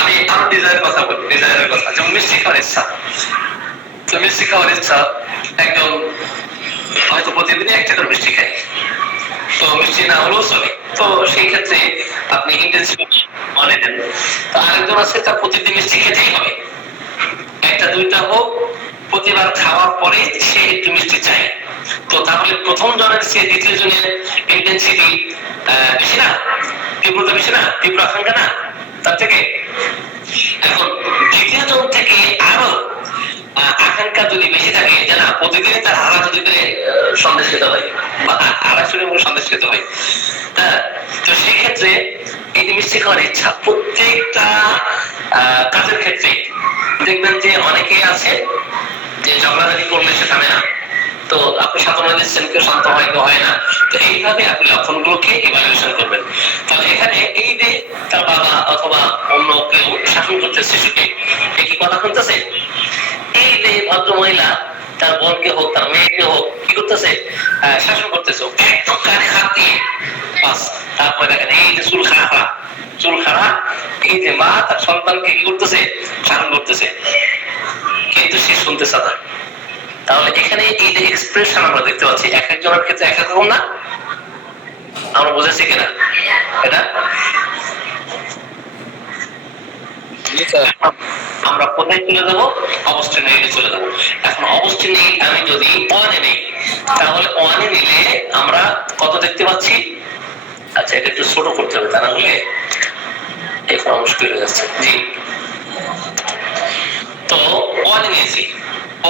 আমি আমার ডিজাইনের কথা বলি, ডিজাইনের কথা, যেমন মিষ্টি খাওয়ার ইচ্ছা। তো মিষ্টি খাওয়ার ইচ্ছা একদম হয়তো প্রতিদিনই একটা করে মিষ্টি খাই, তো মিষ্টি না হলেও চলে, তো সেই ক্ষেত্রে আপনি ইন্টেন্সিটি অনে দেন। তো আরেকজন আছে তার প্রতিদিন মিষ্টি খেতেই হবে, একটা দুইটা হোক, প্রতিবার খাওয়ার পরে সে একটু মিষ্টি চাই। তো তাহলে প্রথম জনের সে দ্বিতীয় জনের ইন্টেন্সিটি বেশি না, তীব্রতা বেশি না, তীব্র আকাঙ্ক্ষা না তার থেকে। এখন দ্বিতীয় জন থেকে আরো আকাঙ্ক্ষা যদি বেশি থাকে, যে না প্রতিদিন তার আড়া যদি করে সন্দেশ খেতে হয় বা আড়াইশো করে সন্দেশ খেতে হয়, তো সেই ক্ষেত্রে এই যে মিষ্টি খাওয়ার ইচ্ছা প্রত্যেকটা কাজের ক্ষেত্রে দেখবেন যে অনেকেই আছে যে ঝগড়াঝাটি করলে সে থামে না, তো আপনি সাধারণ দিচ্ছেন, কেউ শান্ত হয় কেউ হয় না। তো এইভাবে আপনি লক্ষণগুলোকে ইভালুয়েশন করবেন। তাহলে এখানে এই যে তার বাবা অথবা অন্য কেউ শাসন করতে শিশুকে, কি কথা শুনতেছে, এই যে ভদ্র মহিলা তার বোনকে হোক তার মেয়েকে হোক কি করতেছে, শাসন করতেছে একদম কানে হাত দিয়ে, বাস। তারপরে দেখেন এই যে চুল খাড়া, চুল খাড়া, এই যে মা তার সন্তানকে কি করতেছে, শাসন করতেছে, কিন্তু সে শুনতেছে না। তাহলে এখানে এই যে এক্সপ্রেশন আমরা দেখতে পাচ্ছি এক একজনের ক্ষেত্রে এক এক রকম না, আমরা বুঝেছি কিনা এটা? আমরা কোথায় চলে যাবো? অবস্টিনেটে চলে যাবো। এখন অবস্টিনেট আমি যদি 1 এ নেই, তাহলে 1 এ নিলে আমরা কত দেখতে পাচ্ছি? আচ্ছা, এটা একটু ছোট করতে হবে, তা না হলে এখন মুশকিল হয়ে যাচ্ছে। জি, তো 1 এ নিয়েছি,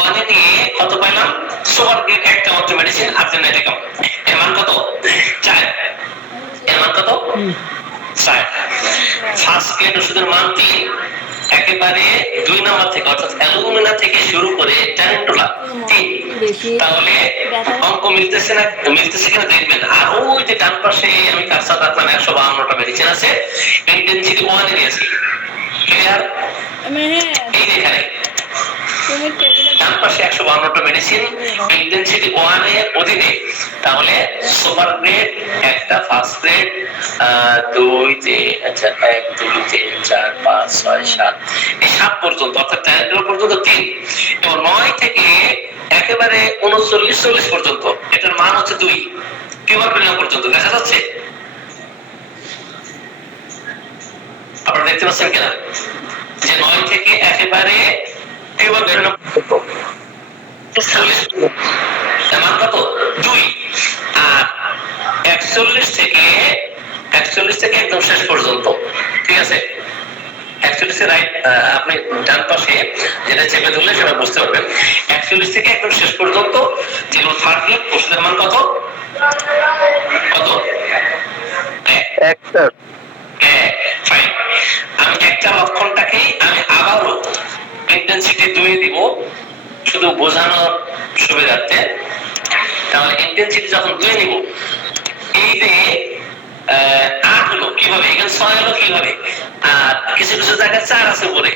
1 এ নিয়ে কত পাইলাম? সুপার গ্রেড একটা মাত্র মেডিসিন আর্জেন্টিকাম, এর মান কত? 4। এর মান কত? 4। ফার্স্ট গ্রেড ওষুধের মান 3, একেবারে 2 নাম্বার থেকে অর্থাৎ অ্যালুমিনা থেকে শুরু করে ট্যারেন্টুলা 3। তাহলে অঙ্ক মিলতেছে না, মিলতেছে কিনা দেখবেন। আর ওই যে ডান পাশে আমি কারসার রাখলাম 152টা মেডিসিন আছে, ইন্টেন্সিটি 1 এ নিয়েছি, ক্লিয়ার? এই এখানে ডান পাশে 152টা মেডিসিন ইন্টেন্সিটি 1 এর অধীনে, তাহলে সুপার গ্রেড একটা, ফার্স্ট গ্রেড 2 3, আচ্ছা 1 2 3 4 5 6 7, এই 7 পর্যন্ত অর্থাৎ 10 পর্যন্ত 3, এবং 9 থেকে একেবারে 39 40 পর্যন্ত এটার মান হচ্ছে 2, টিউবারকুলিন পর্যন্ত দেখা যাচ্ছে। আপনারা দেখতে পাচ্ছেন কিনা যে 9 থেকে একেবারে টিউবারকুলিন পর্যন্ত মান কত? 2। আর 41 থেকে একদম শেষ পর্যন্ত, ঠিক আছে, 41 রাইট, আপনি ডান পাশে যেটা চেপে ধরলে সেটা বুঝতে পারবেন। 41 থেকে একদম শেষ পর্যন্ত যেগুলো থার্ড গ্রুপ ওষুধের মান কত কত? এক স্যার। ফাইন। আমি একটা লক্ষণটাকেই আমি আবারও ইন্টেন্সিটি 2 দিব শুধু বোঝানোর সুবিধার্থে। তাহলে ইন্টেন্সিটি যখন 2 নিব, এই যে 8 হলো কিভাবে, এখানে 6 হলো কিভাবে, আর কিছু কিছু জায়গায় 4 আছে উপরে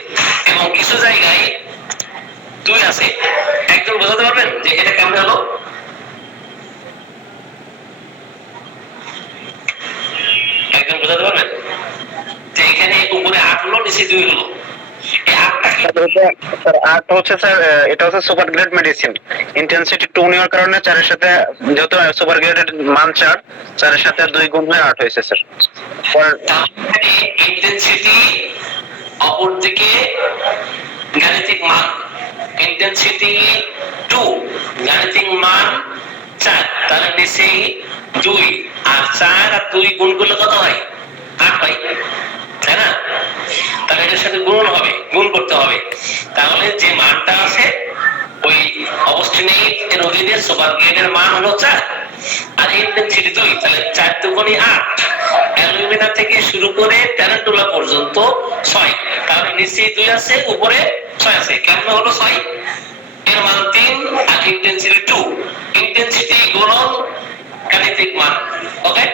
এবং কিছু জায়গায় 2 আছে, একজন বোঝাতে পারবেন যে এটা কেমন হলো? একজন বোঝাতে পারবেন যে এখানে উপরে 8 হলো নিচে 2 হলো, এই 8টা কি? স্যার 8 হচ্ছে স্যার, এটা হচ্ছে সুপার গ্রেড মেডিসিন। ইন্টেন্সিটি 2 নেওয়ার কারণে 4 এর সাথে, যেহেতু সুপার গ্রেডের মান 4, 4 এর সাথে 2 গুণ হয়ে 8 হয়েছে স্যার। ইন্টেন্সিটি অপরদিকে গাণিতিক মান ইন্টেন্সিটি 2, গাণিতিক মান 4, তাহলে নিচে 2 আর 4 আর 2 গুণ করলে কত হয়? 8 হয়, তাই না? তাহলে এটার সাথে গুণ হবে, গুণ করতে হবে। তাহলে যে মানটা আছে ওই অবস্টিনেট এর অধীনে সুপার গ্রেডের মান হলো 4 আর ইন্টেন্সিটি 2, তাহলে 4 দুগুণে 8। অ্যালুমিনা থেকে শুরু করে ট্যারেন্টুলা পর্যন্ত 6, তাহলে নিচে 2 আছে উপরে 6 আছে, কেমন হলো 6? এর মান 3 আর ইন্টেন্সিটি 2, ইন্টেন্সিটি গুণন গাণিতিক মান। ওকে,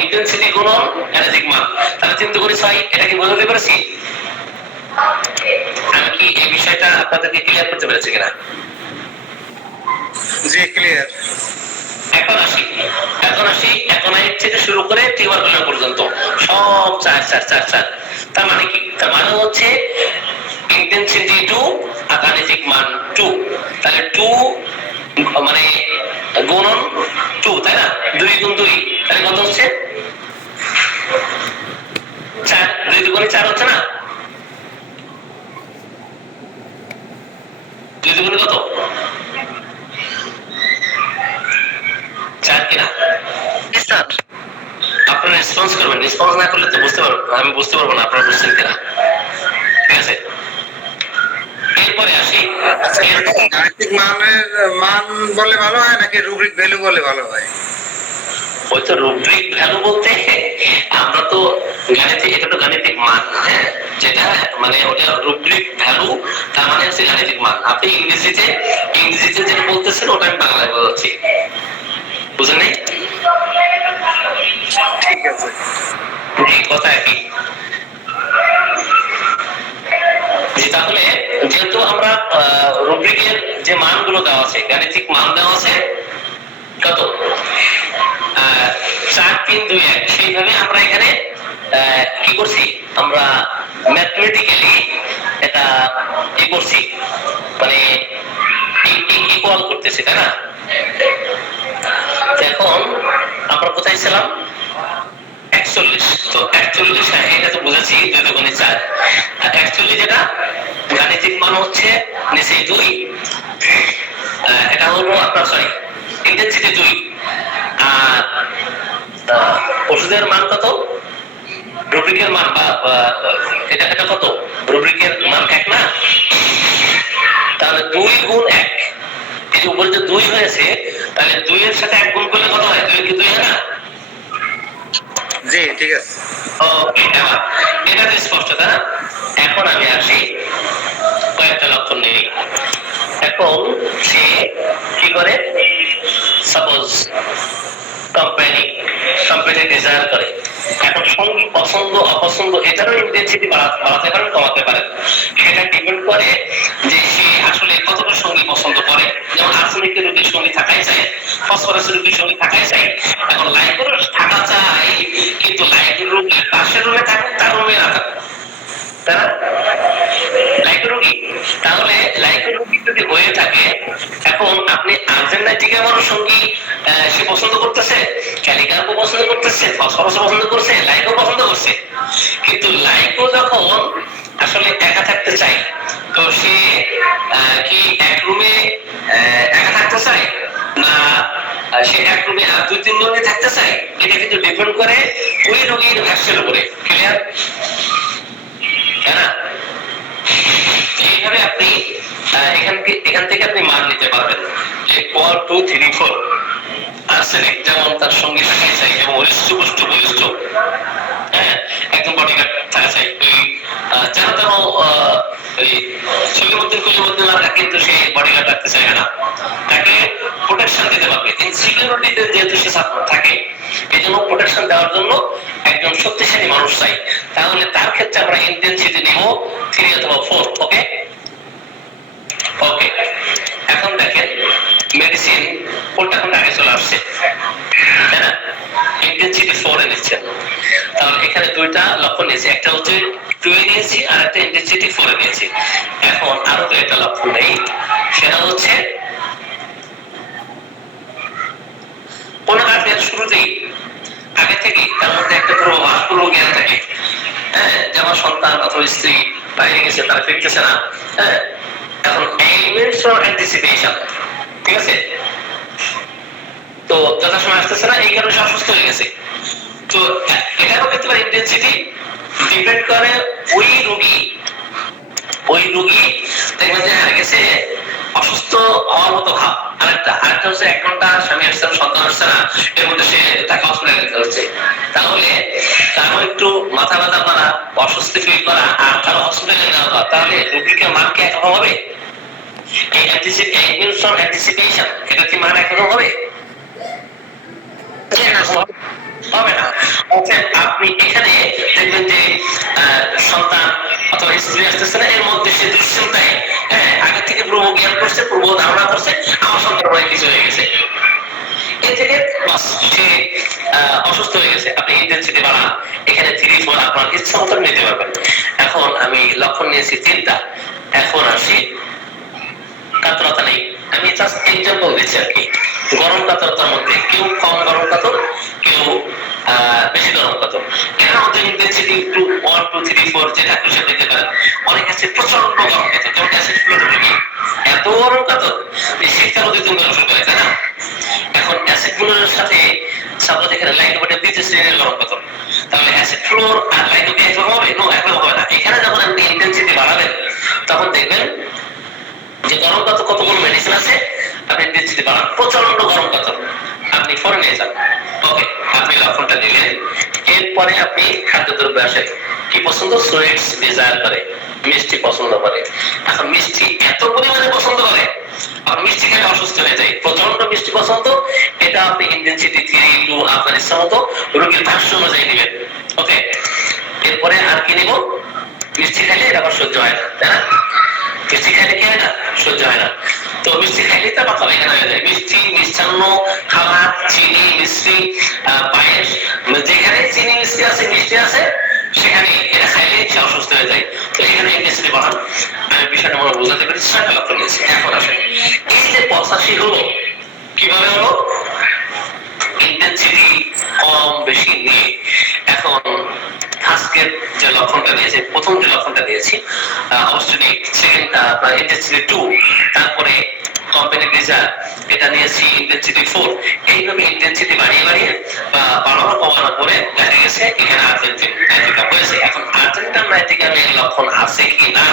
ইন্টেন্সিটি গুণন গাণিতিক মান, তাহলে 3 দুগুণে 6। এটা কি বোঝাতে পেরেছি? আমি কি এই বিষয়টা আপনাদেরকে ক্লিয়ার করতে পেরেছি কিনা? জি ক্লিয়ার। এখন আসি, এখন থেকে শুরু করে টিউবারকুলার পর্যন্ত সব 4 4 4 4। তার মানে কি? তার মানে হচ্ছে ইন্টেন্সিটি 2 আর গাণিতিক মান 2, তাহলে 2 মানে গুণন 2, তাই না? 2 গুণ 2, তাহলে কত হচ্ছে? 4, 2 দুগুণে 4 হচ্ছে না? 2 দুগুণে কত? 4 কিনা? স্যার আপনারা রেসপন্স করবেন, রেসপন্স না করলে তো আমি বুঝতে পারবো না আপনারা বুঝছেন কিনা। ঠিক আছে, এরপরে আসি। গাণিতিক মান বলে ভালো হয় নাকি রুব্রিক ভ্যালু বলে ভালো হয়? ওই তো রুব্রিক ভ্যালু বলতে আমরা তো গাণিতিক, এটা তো গাণিতিক মান, হ্যাঁ, যেটা মানে ওটা রুব্রিক ভ্যালু, তার মানে হচ্ছে গাণিতিক মান। আপনি ইংরেজিতে যেটা বলতেছেন ওটা আমি বাংলায় বলছি, বুঝেন নাই? ঠিক আছে, এই কথা একই। তাহলে যেহেতু আমরা রুব্রিকের যে মানগুলো দেওয়া আছে, গাণিতিক মান দেওয়া আছে কত? 4 3 2 1, সেইভাবে আমরা এখানে কি করছি, আমরা ম্যাথমেটিক্যালি এটা কি করছি, মানে ইকুয়াল করতেছি, তাই না? এখন আমরা কোথায় ছিলাম? 41। তো 41, হ্যাঁ এটা তো বুঝেছি, 2 দুগুণে 4। আর 41 যেটা গাণিতিক মান হচ্ছে নিচে 2, এটা হলো আপনার সরি ইন্টেন্সিটি 2, আর ওষুধের মান কত? রুব্রিকের মান বা এটা কত? রুব্রিকের মান 1 না? তাহলে 2 গুণ 1, এই যে উপরে যে 2 হয়েছে, তাহলে 2 এর সাথে 1 গুণ করলে কত হয়? 2 কি 2 হয় না? জি ঠিক আছে। ওকে, এটা তো স্পষ্ট, তাই না? এখন আমি আসি কয়েকটা লক্ষণ নিয়ে। এখন সে কি করে, সাপোজ কোম্পানি ডিজায়ার করে, এখন সঙ্গী পছন্দ অপছন্দ এটারও ইন্টেন্সিটি বাড়াতে পারেন কমাতে পারেন, সেটা ডিপেন্ড করে যে সে আসলে কতটা সঙ্গী পছন্দ করে। যেমন আর্সেনিকের রোগীর সঙ্গী থাকাই চাই, ফসফরাসের রোগীর সঙ্গী থাকাই চাই। এখন লাইকের থাকা চাই, কিন্তু লাইকের রোগী পাশের রুমে থাকুক, তার রুমে না থাকুক, তাই না? লাইকের রোগী, তাহলে লাইকের রোগী যদি হয়ে থাকে, এখন আপনি আর্জেন্টাইটিকা মানুষ সঙ্গী সে পছন্দ করতেছে, ক্যালিকার্পও পছন্দ করতেছে, ফসফরাসও পছন্দ করছে, লাইকও পছন্দ করছে, কিন্তু লাইকও যখন আসলে একা থাকতে চাই, তো সে কি এক রুমে একা থাকতে চায় না সে এক রুমে আর 2-3 জনে থাকতে চায়? এটা কিন্তু ডিপেন্ড করে ওই রোগীর ভাষ্যের উপরে। ক্লিয়ার? তাই না? এইভাবে আপনি এখান থেকে আপনি মান নিতে পারবেন যে 1 2 3 4 আর্সেনিক যেমন তার সঙ্গী থাকা চাই এবং হৃষ্টপুষ্ট বলিষ্ঠ, হ্যাঁ একদম বডিগার্ড থাকা চাই। যেন তেন ওই ছবিমুদ্দিন কুলিমুদ্দিন লাগা কিন্তু সে বডিগার্ড রাখতে চাইবে না, তাকে প্রোটেকশন দিতে পারবে। ইনসিকিউরিটিতে যেহেতু সে থাকে এই জন্য প্রোটেকশন দেওয়ার জন্য একজন শক্তিশালী মানুষ চাই। তাহলে তার ক্ষেত্রে আমরা ইন্টেন্সিটি নিব 3 অথবা 4। ওকে ওকে, এখন দেখেন মেডিসিন কোনটা আগে চলে আসছে, তাই না? ইন্টেন্সিটি 4 এ নিচ্ছেন, তাহলে এখানে দুইটা লক্ষণ নিয়েছি, একটা হচ্ছে 2 এ নিয়েছি আর একটা ইন্টেন্সিটি 4 এ নিয়েছি। এখন আরো একটা লক্ষণ নেই, সেটা হচ্ছে কোন কাজের শুরুতেই আগে থেকে তার মধ্যে একটা পূর্বাভাস পূর্ব জ্ঞান থাকে, হ্যাঁ যে আমার সন্তান অথবা স্ত্রী বাইরে গেছে, তারা ফিরতেছে না, হ্যাঁ এখন অ্যান্টিসিপেশন, ঠিক আছে? তো যথাসময় আসতেছে না, এই কারণে অসুস্থ হয়ে গেছে। তো এটাও করতে পারে ইন্টেন্সিটি ডিপেন্ড করে ওই রোগী দেখবেন যে হারে গেছে অসুস্থ হওয়ার মতো ভাব। আরেকটা হচ্ছে 1 ঘন্টা স্বামী আসছে সন্তান আসছে না, এর মধ্যে সে তাকে হসপিটালে নিতে হচ্ছে, তাহলে তারও একটু মাথা ব্যথা করা, অস্বস্তি ফিল করা আর তারও হসপিটালে নেওয়া, তাহলে রোগীকে মান কি একরকম হবে? এই অ্যান্টিসিপেশন এটা কি মান একরকম হবে? হবে না। আপনি এখানে দেখবেন যে সন্তান অথবা স্ত্রী আসতেছে না, এর মধ্যে সে দুশ্চিন্তায় আগে থেকে পূর্ব জ্ঞান করছে, পূর্ব ধারণা করছে আমার সন্তান অনেক কিছু হয়ে গেছে, এ থেকে সে অসুস্থ হয়ে গেছে। আপনি ইন্টেন্সিটি বাড়ান, এখানে 3 4 আপনার ইচ্ছা মতো নিতে পারবেন। এখন আমি লক্ষণ নিয়েছি 3টা। এখন আসি কাতরতা নেই, আমি জাস্ট এক্সাম্পল দিচ্ছি আর কি। গরম কাতরতার মধ্যে কেউ কম গরম কাতর, কেউ বেশি গরম কাতর, এর মধ্যে ইন্টেন্সিটি 1 2 3 4 যেটা খুশি পেতে পারেন। অনেক আছে প্রচন্ড গরম কাতর, যেমন অ্যাসিড ফ্লো রোগী, এত গরম কাতর এই শীতকাল অতিক্রম করা শুরু করে, তাই না? এখন অ্যাসিড ফ্লোরের সাথে সাপোজ এখানে লাইকোপেটের 2য় শ্রেণীর গরম কাতর, তাহলে অ্যাসিড ফ্লোর আর লাইকোপেট একরকম হবে? নো, একরকম হবে না। এখানে যখন আপনি ইন্টেন্সিটি বাড়াবেন তখন দেখবেন যে গরম কাতর কতগুলো মেডিসিন আছে, আপনি ইন্টেন্সিটি বাড়ান, প্রচন্ড গরম কাতর আপনি 4 নিয়ে যান। ওকে, আপনি লক্ষণটা দিলেন। এরপরে আপনি খাদ্যদ্রব্য আসেন, কি পছন্দ? সুইটস ডিজায়ার করে, মিষ্টি পছন্দ করে। এখন মিষ্টি এত পরিমাণে পছন্দ করে আর মিষ্টি খেলে অসুস্থ হয়ে যায়, প্রচন্ড মিষ্টি পছন্দ, এটা আপনি ইন্টেন্সিটি 3 2 আপনার ইচ্ছা মতো রোগীর ভাষ্য অনুযায়ী নেবেন। ওকে, এরপরে আর কি নেব? মিষ্টি খাইলে এটা আবার সহ্য হয় না, তাই না? মিষ্টি খাইলে কি হয় না? সহ্য হয় না। তো মিষ্টি খাইলে তার মাথা ব্যথা হয়ে যায়। মিষ্টি, মিষ্টান্ন খাবার, চিনি, মিষ্টি, পায়েস, যেখানে চিনি মিষ্টি আছে, মিষ্টি আছে, সেখানে এটা খাইলে সে অসুস্থ হয়ে যায়। তো এখানে ইন্টেন্সিটি বাড়ান। আমি বিষয়টা মনে বোঝাতে পেরেছি, 7টা লক্ষণ নিয়েছি। এখন আসেন, এই যে 85 হলো, কিভাবে হলো? ইন্টেন্সিটি কম বেশি নিয়ে। এখন আজকের যে লক্ষণটা দিয়েছি, প্রথম যে লক্ষণটা দিয়েছি অবশ্যই সেকেন্ডটা আপনার ইন্টেন্সিটি 2, তারপরে কম্পেটিটিভ এটা নিয়েছি ইন্টেন্সিটি 4। এইভাবে ইন্টেন্সিটি বাড়িয়ে বাড়িয়ে বা বাড়ানো কমানো করে দেখা গেছে এখানে আর্জেন্টিনা হয়েছে। এখন আর্জেন্টিনার লক্ষণ আছে কি না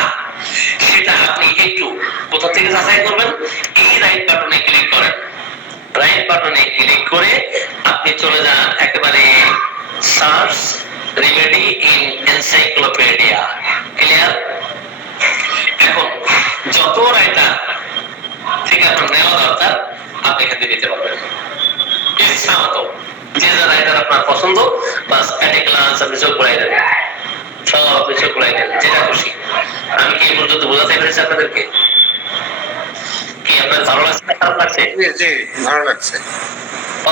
সেটা আপনি একটু কোথা থেকে যাচাই করবেন? এই রাইট বাটনে ক্লিক করেন, রাইট বাটনে ক্লিক করে আপনি চলে যান একেবারে search remedy in encyclopedia. Clear? এখন যত রাইটার থেকে আপনার নেওয়া দরকার আপনি এখান থেকে নিতে পারবেন ইচ্ছা মতো, যে রাইটার আপনার পছন্দ বাস ক্লাস আপনি চোখ পড়াই দেবেন, সব আপনি চোখ পড়াই দেবেন, যেটা খুশি। আমি কি এই পর্যন্ত বোঝাতে পেরেছি আপনাদেরকে? কি আপনার ভালো লাগছে না খারাপ লাগছে? জি, ভালো লাগছে।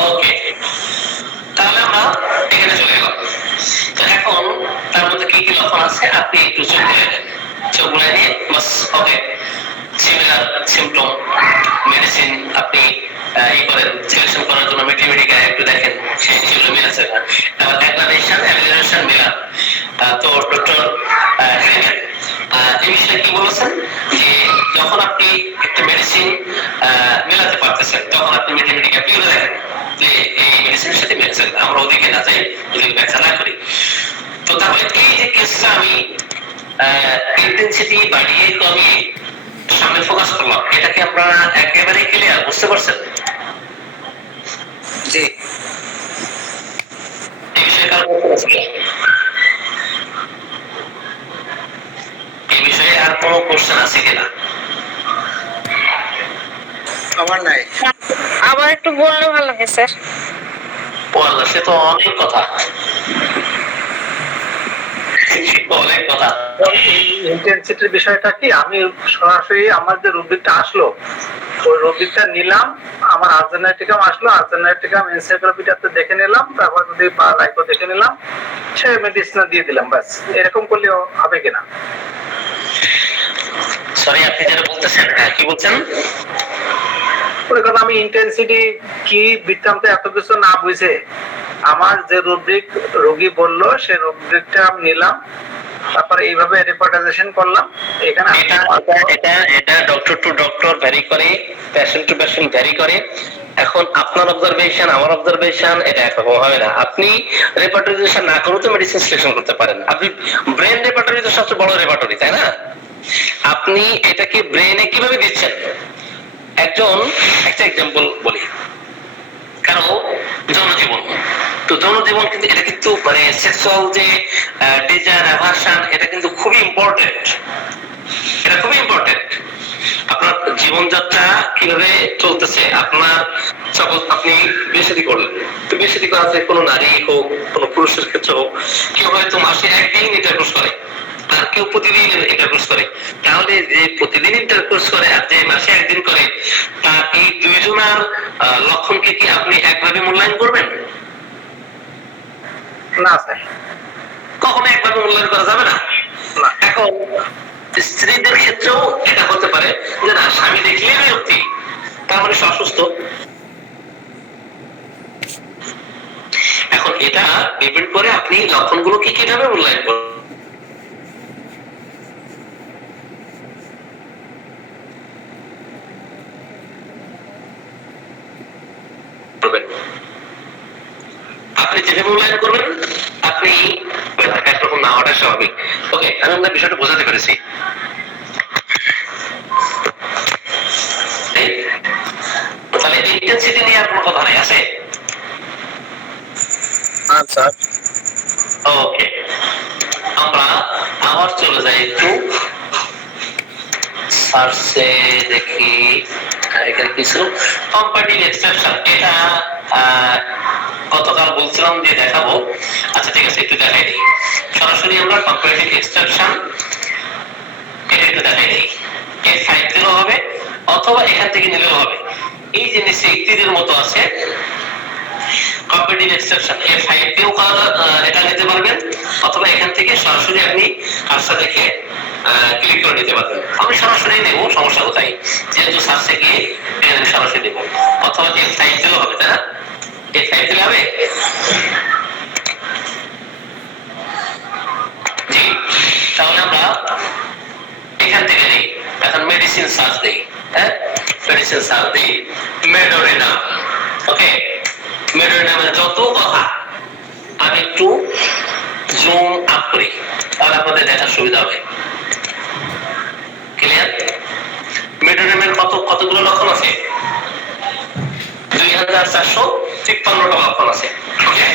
ওকে, তাহলে আমরা এখানে চলে গেলাম। তো এখন তার মধ্যে কি কি লক্ষণ আছে আপনি একটু চোখ বুলিয়ে দেন, চোখ বুলিয়ে নিয়ে বাস ওকে সিমিলার সিমটম মেডিসিন আপনি করেন সিলেকশন করার জন্য মেডিকেল একটু দেখেন সেগুলো মিলেছে না, আবার অ্যাগ্রাভেশন অ্যামিলিয়েশন মিলার। তো ডক্টর এই বিষয়ে কি বলেছেন যে যখন আপনি একটা মেডিসিন মেলাতে পারতেছেন তখন আপনি মেডিকেল কি দেখেন যে এই মেডিসিনের সাথে মেডিসিন আমরা ওদিকে না যাই, ওদিকে ব্যাখ্যা না করি। তো তাহলে এই যে কেসটা আমি ইন্টেন্সিটি বাড়িয়ে কমিয়ে সামনে ফোকাস করলাম, এটাকে আমরা একেবারে ক্লিয়ার বুঝতে পারছেন? জি এই বিষয়ে কারো কোনো প্রশ্ন আছে? এই বিষয়ে আর কোনো কোশ্চেন আছে কিনা? আমার নাই। আবার একটু বললে ভালো হয় স্যার। ও আল্লাহ, সে তো অনেক কথা, অনেক কথা। ইন্টেন্সিটির বিষয়টা কি, আমি সরাসরি আমার যে রুব্রিকটা আসলো ওই রুব্রিকটা নিলাম, আমার আর্জেনাইটিকাম আসলো, আর্জেনাইটিকাম এনসেফালোপিডিয়াতে দেখে নিলাম, তারপর যদি বা রাইকো দেখে নিলাম, সে মেডিসিন দিয়ে দিলাম, ব্যাস। এরকম করলে হবে কিনা? সরি, আপনি যেটা বলতেছেন, কি বলছেন? ওই কথা, আমি ইন্টেন্সিটি কি বৃত্তান্ত এত কিছু না বুঝে আমার যে রুব্রিক রোগী বললো সেই রুব্রিকটা আমি নিলাম, তারপরে এইভাবে রেকর্ডাইজেশন করলাম। এখানে এটা ডক্টর টু ডক্টর ভ্যারি করে, পেশেন্ট টু পেশেন্ট ভ্যারি করে। এখন আপনার অবজারভেশন আমার অবজারভেশন এটা একরকম হবে না। আপনি রেপার্টরিজেশন না করেও তো মেডিসিন সিলেকশন করতে পারেন। আপনি ব্রেন রেপার্টরি তো সবচেয়ে বড় রেপার্টরি, তাই না? আপনি এটাকে ব্রেনে কিভাবে দিচ্ছেন? একটা এক্সাম্পল বলি, কারণ জনজীবন, তো জনজীবন কিন্তু এটা কিন্তু মানে সেক্সুয়াল যে ডিজায়ার অ্যাভারশন, এটা কিন্তু খুবই ইম্পর্টেন্ট, এটা খুবই ইম্পর্টেন্ট। আপনার জীবনযাত্রা কিভাবে চলতেছে, আপনার সাপোজ আপনি বিয়ে করলেন, তো বিয়ে করাতে কোনো নারী হোক কোনো পুরুষের ক্ষেত্রে হোক, কেউ হয়তো মাসে একদিন ইন্টারকোর্স করে আর কেউ প্রতিদিন ইন্টারকোর্স করে। তাহলে যে প্রতিদিন ইন্টারকোর্স করে আর যে মাসে একদিন করে, তার এই দুইজনের লক্ষণকে কি আপনি একভাবে মূল্যায়ন করবেন? না স্যার, কখনো একভাবে মূল্যায়ন করা যাবে না। এখন স্ত্রীদের ক্ষেত্রেও এটা হতে পারে যে না, স্বামী দেখলে বিরক্তি, তার মানে সে অসুস্থ। এখন এটা ডিপেন্ড করে আপনি লক্ষণগুলোকে কিভাবে মূল্যায়ন করবেন। আপনি যেটা মূল্যায়ন করবেন আপনি একরকম না হওয়াটা স্বাভাবিক। ওকে, আমি আপনার বিষয়টা বোঝাতে পেরেছি। তাহলে ইন্টেন্সিটি নিয়ে আর কোনো কথা নাই আছে? আচ্ছা ওকে, আমরা আবার চলে যাই একটু সার্চে, দেখি এখানে কিছু কম্পারেটিভ এক্সট্রাকশন। এটা গতকাল বলছিলাম যে দেখাবো। আচ্ছা ঠিক আছে, একটু দেখাই দিই। সরাসরি আমরা কম্পারেটিভ এক্সট্রাকশন এটা একটু দেখাই দিই। এর সাইড দিলেও হবে অথবা এখান থেকে নিলেও হবে। এই যে নিচে তীরের মতো আছে কম্পারেটিভ এক্সট্রাকশন, এর সাইড দিয়েও এটা নিতে পারবেন অথবা এখান থেকে সরাসরি আপনি কার্সর দেখে ক্লিক করে নিতে পারবেন। আমি সরাসরি নেব, সমস্যা কোথায়, যেহেতু সার্চে গিয়ে এখানে সরাসরি নেব, অথবা এর সাইড দিলেও হবে, তাই না? এর সাইড দিলে হবে। জি, তাহলে আমরা এখান থেকে নেই। এখন মেডিসিন সার্চ দেই, হ্যাঁ মেডিসিন সার্চ দেই, মেডোরিনা। ওকে, মেডোরিনামের যত কথা আমি একটু জুম আপ করি, তাহলে আপনাদের দেখার সুবিধা হবে। ক্লিয়ার? মেডোরিনামের কতগুলো লক্ষণ আছে? 2453টা লক্ষণ আছে। ওকে,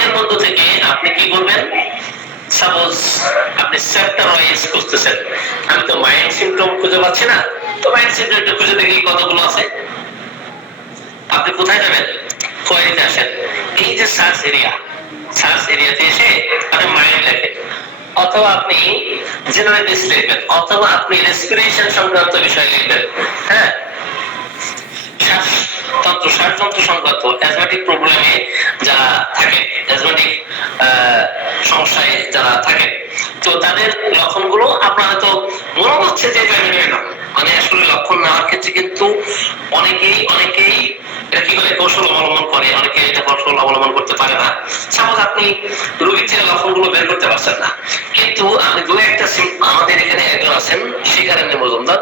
এর মধ্য থেকে আপনি কি করবেন? সাপোজ আপনি চ্যাপ্টার ওয়াইজ খুঁজতেছেন, আমি তো মাইন্ড সিম্পটম খুঁজে পাচ্ছি না, তো মাইন্ড সিম্পটম খুঁজে দেখি কতগুলো আছে। আপনি কোথায় যাবেন? কোয়ারিতে আসেন, এই যে সার্চ এরিয়াতে এসে আপনি মাইন্ড লেখেন, অথবা আপনি জেনারেলিস্ট লিখবেন, অথবা আপনি রেসপিরেশন সংক্রান্ত বিষয় লিখবেন। হ্যাঁ, শ্বাসতন্ত্র সংক্রান্ত অ্যাজমাটিক প্রবলেমে যারা থাকে, অ্যাজমাটিক সমস্যায় যারা থাকে, তো তাদের লক্ষণগুলো আপনার হয়তো মনে হচ্ছে যে মানে আসলে লক্ষণ নেওয়ার ক্ষেত্রে কিন্তু অনেকেই এটা কি করে কৌশল অবলম্বন করে, অনেকে এটা কৌশল অবলম্বন করতে পারে না। সাপোজ আপনি রোগীর থেকে লক্ষণগুলো বের করতে পারছেন না, কিন্তু আমি দু একটা আমাদের এখানে একজন আছেন শিকারেন্দ্র মজুমদার,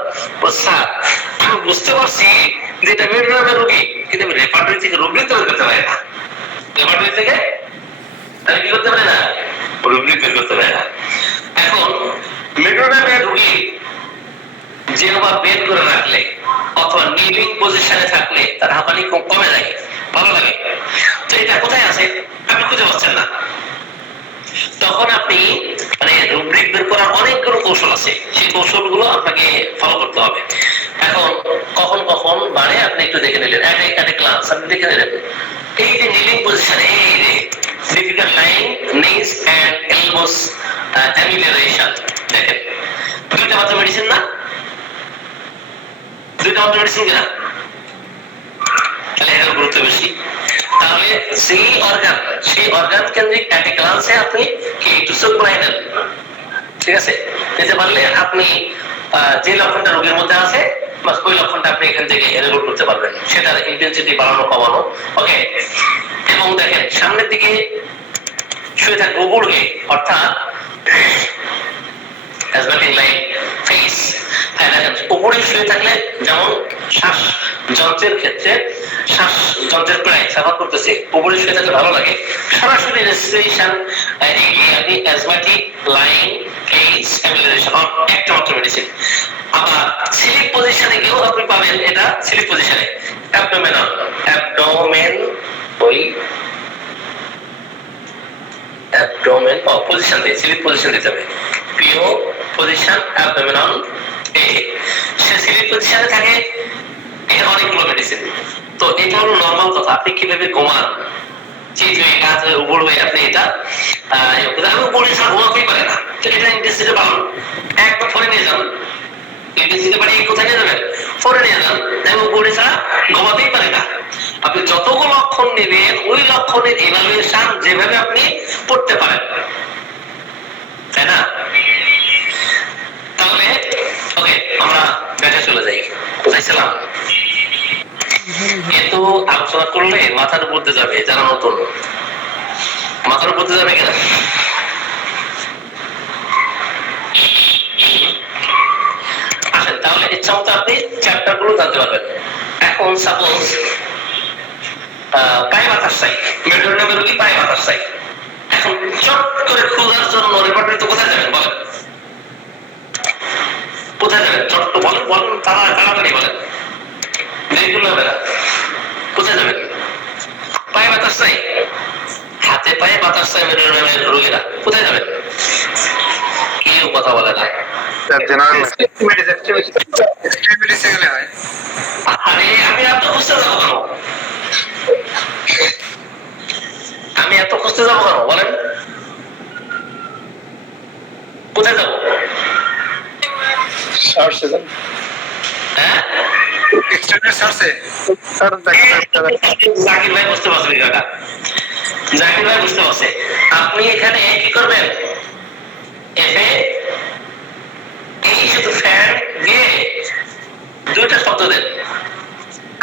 স্যার আমি বুঝতে পারছি যে এটা মেডোরিনামের রোগী, কিন্তু আমি রেপার্টরি থেকে রোগী তো বের করতে পারি না। রেপার্টরি থেকে আমি কি করতে পারি না, রুব্রিক বের করতে পারে না। এখন মেট্রোডামের রুগী যেভাবে বের করে রাখলে অথবা নিলিং পজিশনে থাকলে তার হাঁপানি কমে যায়, ভালো লাগে। তো এটা কোথায় আছে আপনি খুঁজে পাচ্ছেন না, তখন আপনি মানে রুব্রিক বের করার অনেকগুলো কৌশল আছে, সেই কৌশলগুলো আপনাকে ফলো করতে হবে। এখন কখন কখন বাড়ে আপনি একটু দেখে নিলেন, একটা ক্লাস আপনি দেখে নিলেন। এই যে নিলিং পজিশন, এই যে ডিফিকাল্ট লাইন নিস এন্ড এলবোস অ্যামিলিয়ারেশন, দেখেন দুইটা মাত্র মেডিসিন না, দুইটা মাত্র মেডিসিন কিনা, তাহলে এটার গুরুত্ব বেশি। তাহলে সেই অর্গান কেন্দ্রিক একটা ক্লাসে আপনি কি একটু চোখ বাড়াই নেন, ঠিক আছে, নিতে পারলে আপনি যে লক্ষণটা রোগীর মধ্যে আছে ওই লক্ষণটা আপনি এখান থেকে রেকর্ড করতে পারবেন, সেটার ইন্টেন্সিটি বাড়ানো কমানো। ওকে, এবং দেখেন সামনের দিকে শুয়ে থাকবে উপর হয়ে, অর্থাৎ অ্যাজমেটিক লাইন ফেস, হ্যাঁ দেখেন উপরে শুয়ে থাকলে যেমন শ্বাস যন্ত্রের ক্ষেত্রে শ্বাস যন্ত্রের প্রায় সাফার করতেছে, উপরে শুয়ে থাকলে ভালো লাগে, সরাসরি রেসপিরেশন এগিয়ে আপনি অ্যাজমেটিক লাইন ফেস অ্যামিলিয়ারেশন একটা মাত্র মেডিসিন। আবার স্লিপ পজিশনে গিয়েও আপনি পাবেন, এটা স্লিপ পজিশনে অ্যাবডোমেনাল, অ্যাবডোমেন ওই অ্যাবডোমেন পজিশন দিয়ে স্লিপ পজিশন দিতে হবে, পিও পজিশন অ্যাবডোমেনাল এ, সে স্লিপ পজিশনে থাকে। এর অনেকগুলো মেডিসিন, তো এটা হলো নরমাল কথা। আপনি কিভাবে ঘুমান, চিত হয়ে কাজ হয়ে উপর হয়ে আপনি এটা উপরে ছাড়া ঘুমাতেই পারে না, তো এটা ইন্টেন্সিটি বাড়ান, একবার ফোনে নিয়ে যান, ইন্টেন্সিটি বাড়িয়ে কোথায় নিয়ে যাবেন, ফোনে নিয়ে যান, এবং উপরে ছাড়া ঘুমাতেই পারে না। আপনি যতগুলো লক্ষণ নেবেন ওই লক্ষণের ইভালুয়েশন যেভাবে আপনি পড়তে পারেন, তাই না? তাহলে ওকে, আমরা ব্যাটে চলে যাই। কোথায় ছিলাম? এত আলোচনা করলে মাথার উপর দিয়ে যাবে, যারা নতুন মাথার উপর দিয়ে যাবে কিনা? আসেন তাহলে ইচ্ছা মতো আপনি চ্যাপ্টার গুলো জানতে পারবেন। এখন সাপোজ পায়ে বাতাস চাই, মেট্রোডামের রোগী পায়ে বাতাস চাই, এখন চট করে খোঁজার জন্য রেপার্টরি তো কোথায় যাবেন বলেন, কোথায় যাবেন? চট্ট বলেন বলেন, তাড়াতাড়ি বলেন, দেরি করলে হবে না। কোথায় যাবেন? পায়ে বাতাস চাই, হাতে পায়ে বাতাস চাই মেরুদণ্ডের রোগীরা, কোথায় যাবেন? কেউ কথা বলে না। এক্সট্রিমিটিসে গেলে হয়। আরে আমি এত খুঁজতে যাবো কেন, আমি এত খুঁজতে যাবো কেন বলেন, কোথায় যাবো? হ্যাঁ, এক্সট্রিমিটি সার্চে জাকির ভাই বুঝতে পারছে বিষয়টা, জাকির ভাই বুঝতে পারছে। আপনি এখানে কি করবেন, এই শুধু ফ্যান দিয়ে দুইটা শব্দ দেন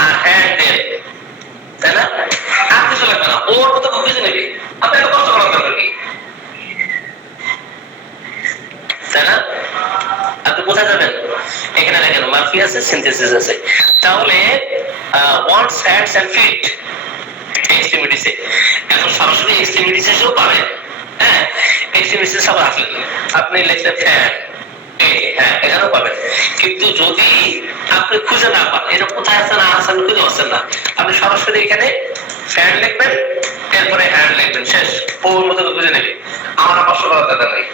আর হ্যান্ড দেন, তাই না? আর কিছু লাগবে না, ওর মতো খুঁজে নেবে, আপনি এত কষ্ট করার দরকার কি, তাই না? আপনি কোথায় যাবেন? এখানে দেখেন মার্ফি আছে, সিনথেসিস আছে। তাহলে ওয়ান্টস হ্যান্ডস এন্ড ফিট এক্সট্রিমিটিসে, এখন সরাসরি এক্সট্রিমিটিসেও পাবেন। হ্যাঁ, এক্সট্রিমিটিসে সব আসলেন, আপনি লিখলেন ফ্যান, হ্যাঁ এখানেও পাবেন। কিন্তু যদি আপনি খুঁজে না পান, এটা কোথায় আছে না আছে খুঁজে পাচ্ছেন না, আপনি সরাসরি এখানে ফ্যান লিখবেন, এরপরে হ্যান্ড লিখবেন, শেষ। ওর মতো খুঁজে নেবে, আমার কষ্ট করার দরকার নেই।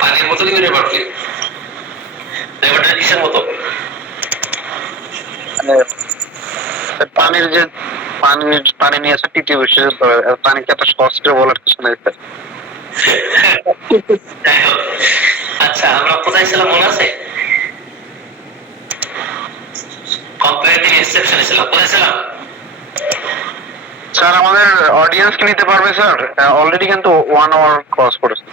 পানির মতো কিন্তু রেপার্টরি, রেপার্টরি কিসের মতো? পানির যে পানি নিয়ে আসা তৃতীয় বিশ্বযুদ্ধ, পানিকে এত সহজ করে বলার কিছু নেই। আচ্ছা, আমরা কোথায় ছিলাম মনে আছে? কম্পারেটিভ এক্সেপশনে ছিলাম, কোথায় ছিলাম? স্যার আমাদের অডিয়েন্স কি নিতে পারবে স্যার? অলরেডি কিন্তু 1 আওয়ার ক্রস করেছে।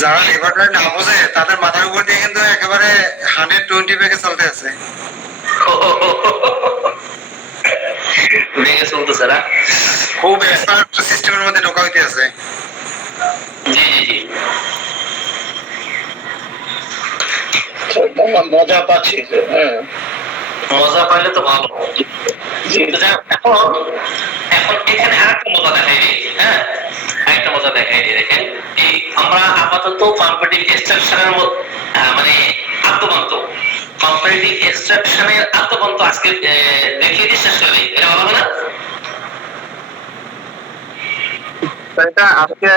যারা রেপার্টরি না বোঝে তাদের মাথার উপর দিয়ে কিন্তু একেবারে 120 বেগে চলতে আছে। ভেঙে চলতেছে না, খুব এক্সপার্ট সিস্টেমের মধ্যে ঢোকা হইতে আছে। জি জি জি, মজা পাচ্ছি। হ্যাঁ, মজা পাইলে তো ভালো। এখন এখন এখানে আরেকটা মজা দেখাই দিই। হ্যাঁ, আরেকটা মজা মজা দেখাই দিয়ে দেখেন এই আমরা আপাতত কম্পিটিটিভ এক্সট্রাকশনের মানে আত্মবন্ত কম্পিটিটিভ এক্সট্রাকশনের আত্মবন্ত আজকে দেখিয়ে দিয়ে শেষ করে দিই, এটা ভালো হবে না? এটা আজকে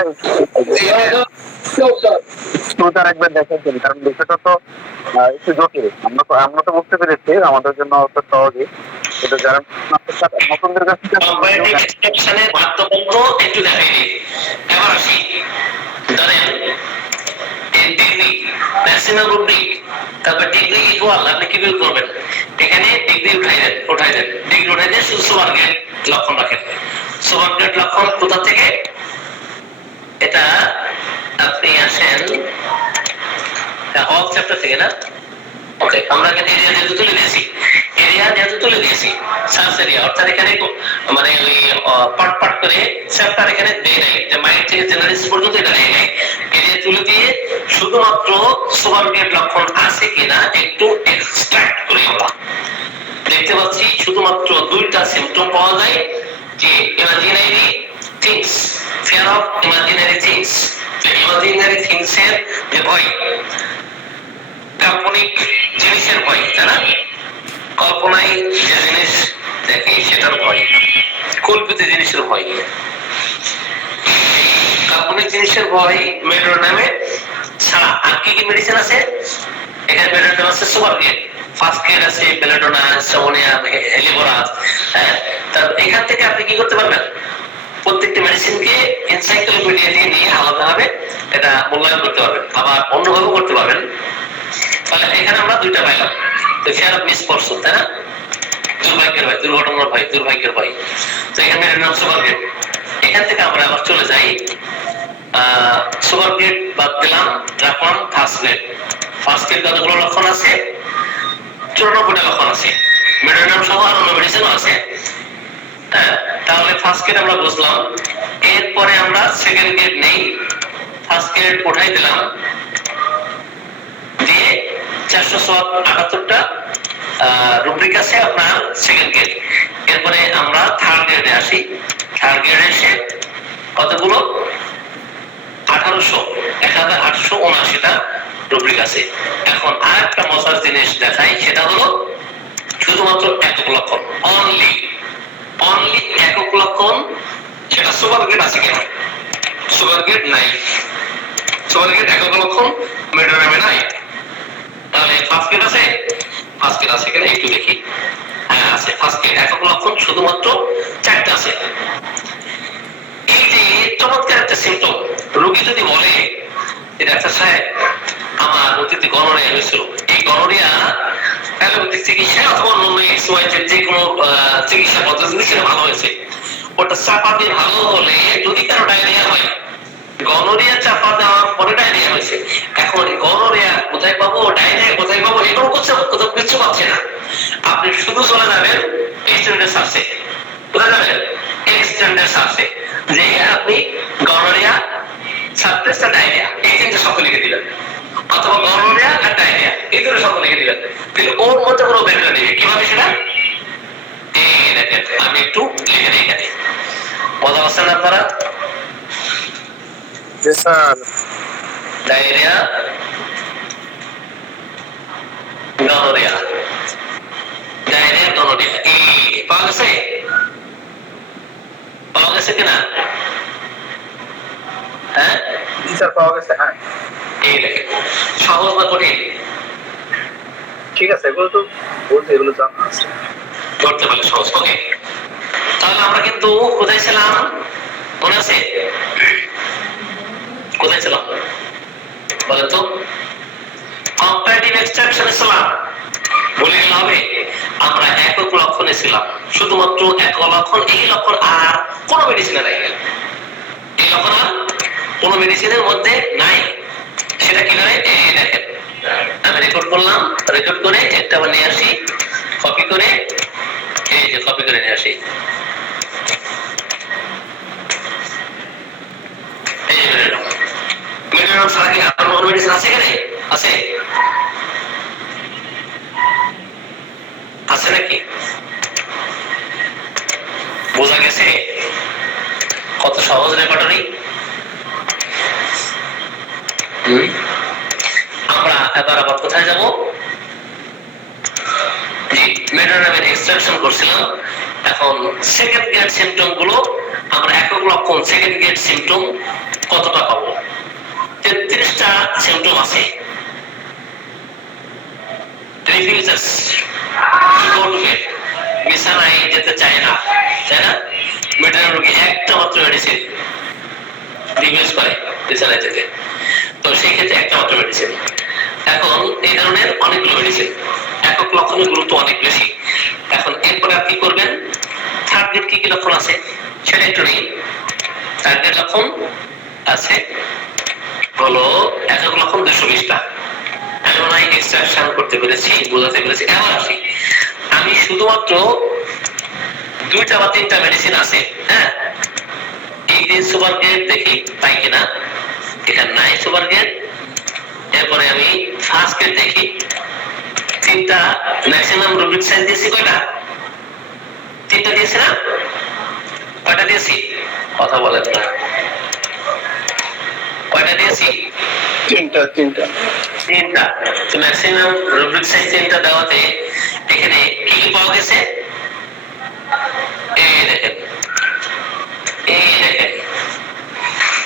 শুরুটা একবার দেখেন, কারণ বিষয়টা তো একটু জটিল। আমরা তো বুঝতে পেরেছি আমাদের জন্য অত সহজই, কিন্তু যারা নতুনদের কাছ থেকে কম্পারেটিভ এক্সট্রাকশনের আত্মবন্ত একটু দেখাই দিই। এবার আসি, ধরেন এই ডিগ্রি ম্যাক্সিমাম রুব্রিক, তারপর ডিগ্রি ইকুয়াল আপনি কি বের করবেন? এখানে ডিগ্রি উঠাই দেন ডিগ্রি উঠাই দিয়ে শুধু সুপারগ্রেড লক্ষণ রাখেন। সুপারগ্রেড লক্ষণ কোথা থেকে? এটা আপনি আসেন অল চ্যাপ্টার থেকে না? ওকে, আমরা এখানে এরিয়া যেহেতু তুলে দিয়েছি সার্চ এরিয়া, অর্থাৎ এখানে মানে ওই পাট করে চ্যাপ্টার এখানে দিয়ে নেই, যে মাইন্ড থেকে জেনারেলিস্ট পর্যন্ত এটা দিয়ে নেই, এরিয়া তুলে দিয়ে শুধুমাত্র সুপারগ্রেড লক্ষণ আছে কিনা একটু এক্সট্রাক্ট করে আমরা দেখতে পাচ্ছি শুধুমাত্র দুইটা সিম্পটম পাওয়া যায়, যে imaginary things, fear of imaginary things, imaginary things এর যে ভয়, কাল্পনিক জিনিসের ভয়, তাই না? কল্পনায় যে জিনিস দেখি সেটার ভয়, কল্পিত জিনিসের ভয়, কাল্পনিক জিনিসের ভয় মেডোনামে ছাড়া আর কি কি মেডিসিন আছে? এখানে মেডোনাম আছে সুপারগ্রেড, ফার্স্ট গ্রেড আছে বেলেডোনা, সোনিয়া, হেলিবোরাস। হ্যাঁ, তার এখান থেকে আপনি কি করতে পারবেন? প্রত্যেকটা মেডিসিনকে এনসাইক্লোপিডিয়া থেকে নিয়ে আলাদাভাবে এটা মূল্যায়ন করতে পারবেন, আবার অন্যভাবে করতে পারবেন। তাহলে এখানে আমরা দুইটা পাইলাম, তো ফিয়ার অফ মিসপারসন, তাই না? দুর্ভাগ্যের ভয়, দুর্ঘটনার ভয়, দুর্ভাগ্যের ভয়। তো এখানে নাম সুপারগ্রেড। এখান থেকে আমরা আবার চলে যাই, সুপারগ্রেড বাদ দিলাম, রাখলাম ফার্স্ট গ্রেড। ফার্স্ট গ্রেড কতগুলো লক্ষণ আছে? 94টা লক্ষণ আছে, মেডোনাম সহ আর অন্য মেডিসিনও আছে। হ্যাঁ, তাহলে ফার্স্ট গ্রেড আমরা বুঝলাম। এরপরে আমরা সেকেন্ড গ্রেড নেই, ফার্স্ট গ্রেড উঠাই দিলাম দিয়ে 478টা রুব্রিক আছে আপনার সেকেন্ড গ্রেড। এরপরে আমরা থার্ড গ্রেডে আসি, থার্ড গ্রেডে এসে কতগুলো? 1879টা রুব্রিক আছে। এখন আর একটা মজার জিনিস দেখাই, সেটা হলো শুধুমাত্র একক লক্ষণ, অনলি একক লক্ষণ, সেটা সুপারগ্রেড আছে কিনা? সুপারগ্রেড নাই, সুপারগ্রেড একক লক্ষণ মেডোনামে নাই। তাহলে ফার্স্ট গ্রেড আছে? ফার্স্ট গ্রেড আছে কিনা একটু দেখি। হ্যাঁ আছে, ফার্স্ট গ্রেড একক লক্ষণ শুধুমাত্র 4টা আছে। এই যে চমৎকার একটা সিম্পটম, রোগী যদি বলে ডাক্তার সাহেব আমার অতীতে গনোরিয়া হয়েছিল, এই গনোরিয়া অ্যালোপ্যাথিক চিকিৎসায় অথবা অন্য যে কোনো চিকিৎসা পদ্ধতি সেটা ভালো হয়েছে, ওটা চাপা দিয়ে ভালো হলে যদি কারো ডায়রিয়া হয়, গনোরিয়া চাপা দেওয়ার পরে ডায়রিয়া হয়েছে, এখন গনোরিয়া কোথায় পাবো, ডায়রিয়া কোথায় পাবো, এগুলো কোথাও কিছু পাচ্ছে না। আপনি শুধু চলে যাবেন এক্সটেন্ডেড সার্চে, কোথায় যাবেন? এক্সটেন্ডেড সার্চে, যে আপনি গনোরিয়া সাবটেস্ট আর ডায়রিয়া এই তিনটে শব্দ লিখে দিলেন, অথবা গনোরিয়া আর ডায়রিয়া এই দুটো শব্দ লিখে দিলেন, তাহলে ওর মধ্যে কোনো বের করে দিবে। কিভাবে সেটা? এই দেখেন, আমি একটু লিখে দিই এখানে, মজা পাচ্ছেন না আপনারা? ডায়রিয়া, গনোরিয়া, ডায়রিয়া, গনোরিয়া, এই পাওয়া গেছে? পাওয়া গেছে কিনা? হ্যাঁ স্যার পাওয়া গেছে। হ্যাঁ এই দেখেন, সহজ না কঠিন? ঠিক আছে, এগুলো তো বলতে, এগুলো জানা আছে, ধরতে পারলে সহজ। ওকে, তাহলে আমরা কিন্তু কোথায় ছিলাম মনে আছে? কোথায় ছিলাম বলেন তো? কম্পারেটিভ এক্সট্রাকশনে ছিলাম, বলে গেলে হবে? আমরা একক লক্ষণে ছিলাম, শুধুমাত্র একক লক্ষণ, এই লক্ষণ আর কোনো মেডিসিনে নাই, এই লক্ষণ আর কোনো মেডিসিনের মধ্যে নাই। সেটা কিভাবে? এই দেখেন, আমি রেকর্ড করলাম, রেকর্ড করে একটা আবার নিয়ে আসি, কপি করে, এই যে কপি করে নিয়ে আসি, এই যে মেডোনাম ছাড়া কি আর কোনো মেডিসিন আছে এখানে? আছে? আছে নাকি? বোঝা গেছে কত সহজ রেপার্টরি? আমরা এবার আবার কোথায় যাব? জি, মেটাডামের এক্সট্রাকশন করছিলাম। এখন সেকেন্ড গ্রেড সিম্পটম গুলো আমরা একক লক্ষণ সেকেন্ড গ্রেড সিম্পটম কতটা পাবো? 33টা সিম্পটম আছে। রিফিউজার্স গো টু বেড, বিছানায় যেতে চায় না, তাই না? মেটাডাম রোগী একটা মাত্র মেডিসিন রিফিউজ করে বিছানায় যেতে, তো সেই ক্ষেত্রে একটা মাত্র মেডিসিন। এখন এই ধরনের অনেকগুলো মেডিসিন, একক লক্ষণের গুরুত্ব অনেক বেশি। এখন এরপরে আপনি কি করবেন? থার্ড গ্রেড কি কি লক্ষণ আছে সেটা একটু নেই। থার্ড গ্রেড লক্ষণ আছে হলো একক লক্ষণ 220টা। আমি মনে হয় এক্সট্রাকশন করতে পেরেছি, বোঝাতে পেরেছি। এবার আসি, আমি শুধুমাত্র 2টা বা 3টা মেডিসিন আছে, হ্যাঁ, এই যে সুপার গ্রেড দেখি তাই কিনা, এটা নাই সুপার গ্রেড। এরপরে আমি ফার্স্ট গ্রেড দেখি, 3টা ম্যাক্সিমাম রুবিক সাইজ দিয়েছি কয়টা? 3টা দিয়েছি না? কয়টা দিয়েছি? কথা বলেন না, কয়টা দিয়েছি? 3টা। 3টা। তো ম্যাক্সিমাম রুবিক সাইজ 3টা দেওয়াতে এখানে কি কি পাওয়া গেছে? এই দেখেন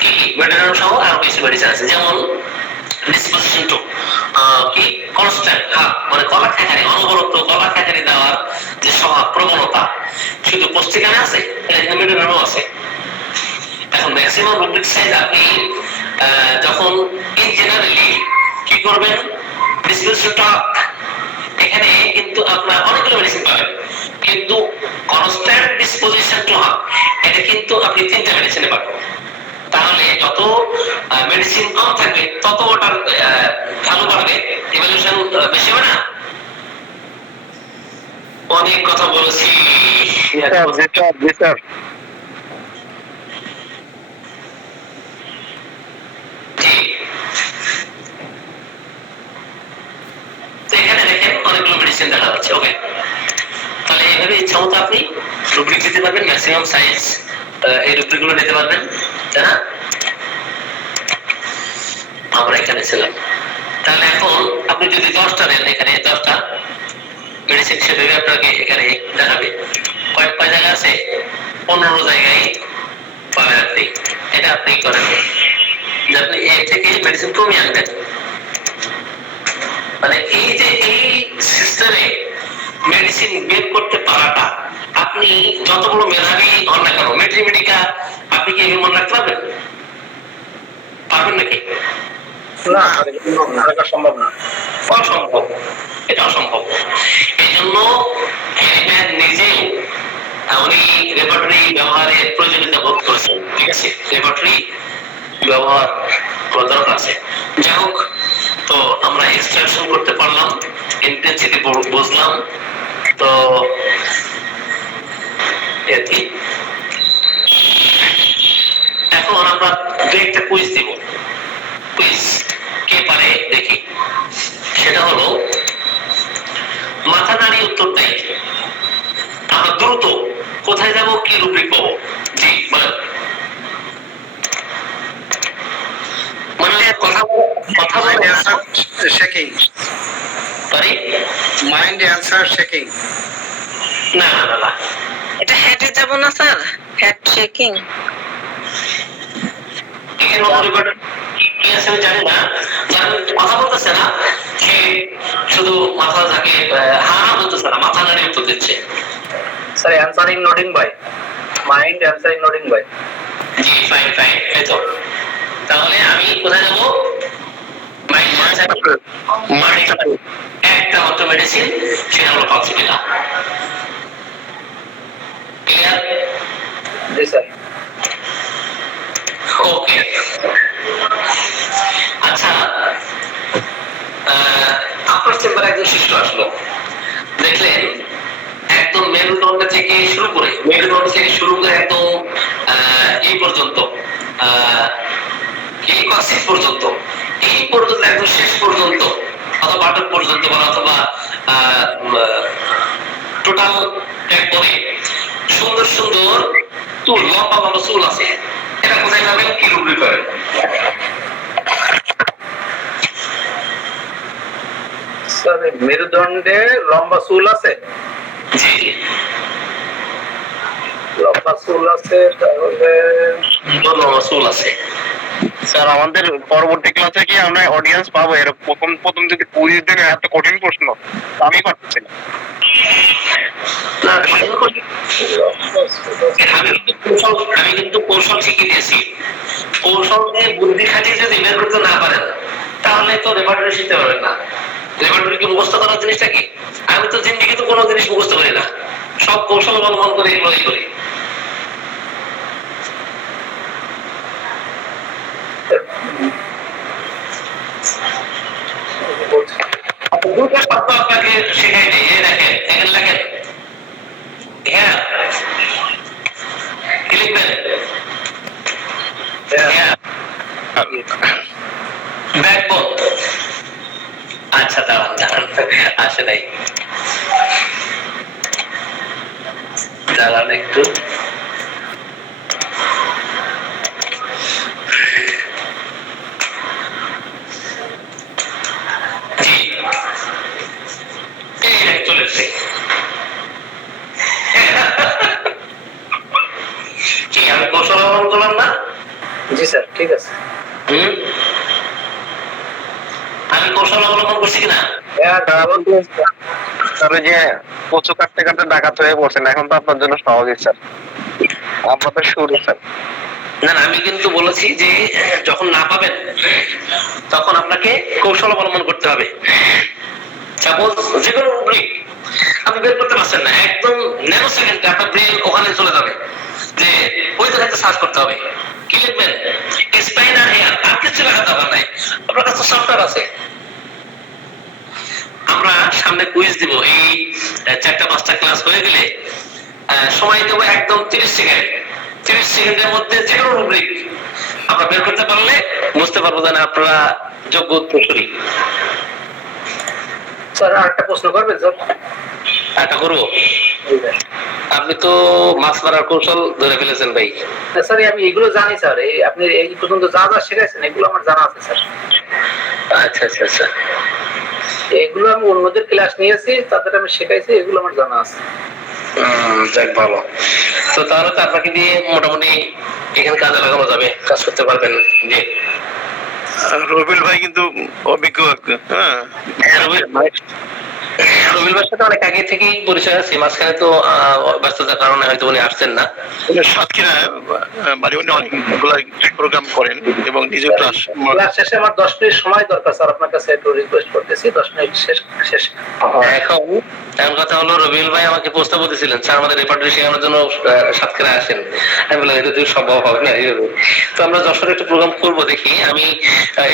কি মেটাডাম সহ আরো কিছু মেডিসিন আছে, যেমন ডিসপোজিশন টু কি কনস্ট্যান্ট, মানে গলা খেকারি, অনবরত গলা খেকারি দেওয়ার যে স্বভাব প্রবণতা শুধু পুস্তিকানে আছে, এখানে মেটাডামও আছে। এখন ম্যাক্সিমাম রুবিক সাইজ আপনি যখন ইন জেনারেলি কি করবেন? ডিসপোজিশন টক, এখানে কিন্তু আপনার অনেকগুলো মেডিসিন পাবেন, কিন্তু কনস্ট্যান্ট ডিসপোজিশন টু এটা কিন্তু আপনি 3টা মেডিসিনে পাবেন। তাহলে যত মেডিসিন কম থাকবে তত ওটার ভালো বাড়বে, ইভ্যালুয়েশন বেশি হবে না? অনেক কথা বলেছি। এখানে দেখেন অনেকগুলো মেডিসিন দেখা যাচ্ছে। ওকে, তাহলে এইভাবে ইচ্ছা মতো আপনি রুব্রিক দিতে পারবেন, ম্যাক্সিমাম সাইজ এই রুব্রিক গুলো নিতে পারবেন, তাই না? আমরা এখানে ছিলাম। তাহলে এখন আপনি যদি 10টা নেন, এখানে 10টা মেডিসিন সেভাবে আপনাকে এখানে দেখাবে। কয় জায়গা আছে? 15 জায়গায় পাবেন আপনি। এটা আপনি করেন যে আপনি এর থেকে মেডিসিন কমিয়ে আনবেন, মানে এই যে এই সিস্টেমে মেডিসিন বের করতে পারাটা, আপনি যত বড় মেধাবী হন না কেন, মেট্রিমেডিকা আপনি কি মনে রাখতে পারবেন? পারবেন নাকি? না, এটা সম্ভব না। অসম্ভব, এটা অসম্ভব। এই জন্য নিজেও উনি রেপার্টরি ব্যবহারের প্রয়োজনীয়তা বোধ করেছেন, ঠিক আছে? রেপার্টরি ব্যবহার করা দরকার আছে। যাই হোক, তো আমরা এক্সট্রাকশন করতে পারলাম, ইন্টেন্সিটি বুঝলাম, তো এখন আমরা একটা কুইজ দিব। কুইজ কে পারে দেখি। সেটা হলো মাথা নাড়িয়ে উত্তর দেয়। আমরা দ্রুত কোথায় যাব, কি রুব্রিক পাবো? জি বলেন। মানে কথা মাইন্ড অ্যান্সার শেকিং, পারি? Mind answer shaking. না না না না, এটা হেডে যাব না স্যার? হেড শেকিং এখানে রেকর্ডার কি আছে আমি জানি না, যারা কথা বলতেছে না সে শুধু মাথা থাকে হ্যাঁ বলতেছে না, মাথা নাড়িয়ে উত্তর দিচ্ছে। Sir answering nodding by, mind answering nodding by. জি ফাইন ফাইন, এই তো। তাহলে আমি কোথায় যাব? মাইন্ড একটা মাত্র মেডিসিন, সেটা হলো পালসিটিলা। ক্লিয়ার? জি স্যার। ওকে, আচ্ছা, আপনার চেম্বারে একজন শিশু আসলো, দেখলেন একদম মেরুদণ্ড থেকে শুরু করে একদম এই পর্যন্ত এই কক্সিস পর্যন্ত, এই পর্যন্ত একদম শেষ পর্যন্ত, অথবা বাটক পর্যন্ত বা অথবা টোটাল একবারে সুন্দর সুন্দর চুল, লম্বা লম্বা চুল আছে। এটা কোথায় পাবেন, কি রুব্রিক পাবেন? স্যার মেরুদণ্ডে লম্বা চুল আছে, জি লম্বা চুল আছে, তাহলে লম্বা চুল আছে। স্যার আমাদের পরবর্তী ক্লাসে কি আমরা অডিয়েন্স পাবো? এর প্রথম যদি কুইজ দেন এত কঠিন প্রশ্ন আমি পারতেছি না। না, আমি কিন্তু কৌশল শিখিয়ে দিয়েছি। কৌশল দিয়ে বুদ্ধি খাটিয়ে যদি বের করতে না পারেন তাহলে তো রেপার্টরি শিখতে পারবেন না। রেপার্টরি কি মুখস্থ করার জিনিসটা কি? আমি তো জিন্দিগি তো কোনো জিনিস মুখস্থ করি না, সব কৌশল অবলম্বন করে এগুলোই করি। দুটো শব্দ আপনাকে শেখাই দিই, এই দেখেন, এখানে লেখেন হ্যাঁ, কি লিখবেন? হ্যাঁ, ব্যাকবোন। আচ্ছা দাঁড়ান দাঁড়ান, আসে নাই, দাঁড়ান একটু। জি, এই চলে এসছে। কি আমি কৌশল অবলম্বন করলাম না? জি স্যার ঠিক আছে। আমি কৌশল অবলম্বন করছি কিনা? হ্যাঁ স্যার ওই যে কচু কাটতে কাটতে ডাকাত হয়ে পড়ছেন, এখন তো আপনার জন্য সহজই স্যার, আপনার তো শুরু স্যার। না না, আমি কিন্তু বলেছি যে যখন না পাবেন তখন আপনাকে কৌশল অবলম্বন করতে হবে। সাপোজ যে কোনো রুব্রিক আপনি বের করতে পারছেন না, একদম ন্যানো সেকেন্ডে আপনার ব্রেন ওখানে চলে যাবে যে ওই জায়গাতে সার্চ করতে হবে। কি লিখবেন? স্পাইনার হেয়ার, আর কিছু লেখা দরকার নাই, আপনার কাছে সফটওয়্যার আছে। আমরা সামনে কুইজ দিব, এই 4-5টা ক্লাস হয়ে গেলে সময় দেবো একদম 30 সেকেন্ড। 30 সেকেন্ডের মধ্যে যে কোনো রুব্রিক আমরা বের করতে পারলে বুঝতে পারবো যে না আপনারা যোগ্য উত্তরসূরি। স্যার আরেকটা প্রশ্ন করবেন স্যার? একটা করবো? আপনি তো মাছ মারার কৌশল ধরে ফেলেছেন ভাই। স্যার আমি এগুলো জানি স্যার, এই আপনি এই পর্যন্ত যা যা শেখাইছেন এগুলো আমার জানা আছে স্যার। আচ্ছা আচ্ছা আচ্ছা, এগুলো আমি অন্যদের ক্লাস নিয়েছি, তাদের আমি শেখাইছি, এগুলো আমার জানা আছে। যাক ভালো। তো তাহলে তো আপনাকে দিয়ে মোটামুটি এখানে কাজে লাগানো যাবে, কাজ করতে পারবেন। জি রবিল ভাই কিন্তু অভিজ্ঞ। হ্যাঁ রবিল ভাইয়ের সাথে অনেক আগে থেকেই পরিচয় আছে, মাঝখানে তো ব্যস্ততার কারণে হয়তো উনি আসছেন না। সাতক্ষীরা বাড়ি উনি অনেকগুলো প্রোগ্রাম করেন এবং নিজে ক্লাস শেষে আমার 10 মিনিট সময় দরকার স্যার, আপনার কাছে একটু রিকোয়েস্ট করতেছি 10 মিনিট শেষ। এখন কথা হলো, রবিউল ভাই আমাকে প্রস্তাব দিয়েছিলেন স্যার আমাদের রেপার্টরি শেখানোর জন্য সাতক্ষীরা আসেন। আমি বললাম এটা তো সম্ভব হবে না। তো আমরা যশোরে একটা প্রোগ্রাম করবো দেখি। আমি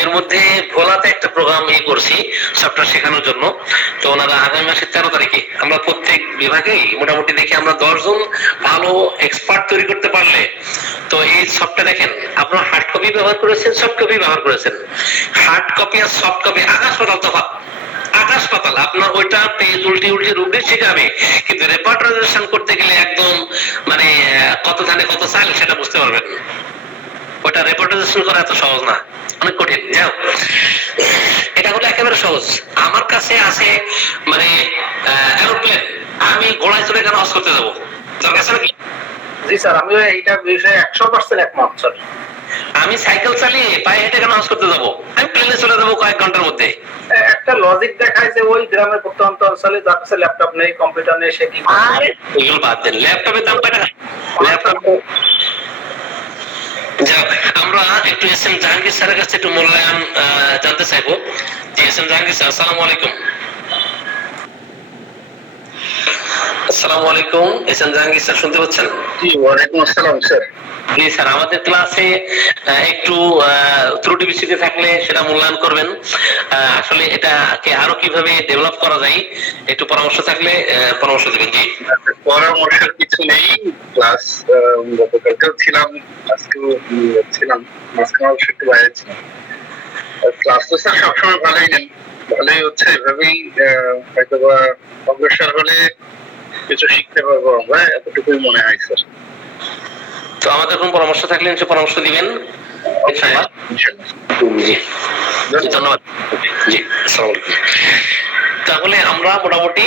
এর মধ্যে ভোলাতে একটা প্রোগ্রাম করছি সফটওয়্যার শেখানোর জন্য। তো ওনারা আগামী মাসের 13 তারিখে আমরা প্রত্যেক বিভাগেই মোটামুটি দেখি আমরা 10 জন ভালো এক্সপার্ট তৈরি করতে পারলে, তো এই সফটওয়্যার দেখেন আপনারা হার্ড কপি ব্যবহার করেছেন, সফট কপি ব্যবহার করেছেন। হার্ড কপি আর সফট কপি আকাশ পাতাল তফাৎ, আকাশ পাতাল। আপনার ওইটা পেজ উল্টে উল্টে রুব্রিক শেখাবে, কিন্তু রেপার্টরাইজেশন করতে গেলে একদম মানে কত ধানে কত চাল সেটা বুঝতে পারবেন। ওটা রেপার্টরাইজেশন করা এত সহজ না, অনেক কঠিন। যাও, এটা হলো একেবারে সহজ। আমার কাছে আছে মানে এরোপ্লেন, আমি ঘোড়ায় চড়ে কেন হজ করতে যাবো? দরকার আছে নাকি? জি স্যার আমি এইটা বিষয়ে 100% একমত স্যার। আমি সাইকেল চালিয়ে পায়ে হেঁটে কেন হজ করতে যাবো? আমি প্লেনে চলে যাবো কয়েক ঘন্টার মধ্যে। একটা লজিক দেখায় যে ওই গ্রামের প্রত্যন্ত অঞ্চলে যার কাছে ল্যাপটপ নেই, কম্পিউটার নেই, সে কি আরে এগুলো বাদ দেন, ল্যাপটপের দাম কয় টাকা? ল্যাপটপ যাক, আমরা একটু এস এম জাহাঙ্গীর স্যারের কাছে একটু মূল্যায়ন জানতে চাইবো। G S M Jahangir sir, আসসালামু আলাইকুম। আসসালামু আলাইকুম, এস এম জাহাঙ্গীর স্যার শুনতে পাচ্ছেন? জি ওয়ালাইকুম আসসালাম স্যার। জি স্যার, আমাদের ক্লাসে একটু ত্রুটি বিচ্যুতি থাকলে সেটা মূল্যায়ন করবেন। আসলে এটাকে আরো কিভাবে ডেভেলপ করা যায় একটু পরামর্শ থাকলে পরামর্শ দেবেন। জি পরামর্শের কিছু নেই, ক্লাস গতকালকেও ছিলাম, আজকেও ছিলাম, মাঝখানে অবশ্য একটু বাইরে ছিলাম। ক্লাস তো স্যার সবসময় ভালোই নেন, ভালোই হচ্ছে, এভাবেই হয়তো বা অগ্রসর হলে কিছু শিখতে পারবো আমরা, এতটুকুই মনে হয় স্যার। তো আমাদের কোন পরামর্শ থাকলে নিশ্চয় পরামর্শ দিবেন ইনশাআল্লাহ। জি ধন্যবাদ। জি আসসালামু আলাইকুম। তাহলে আমরা মোটামুটি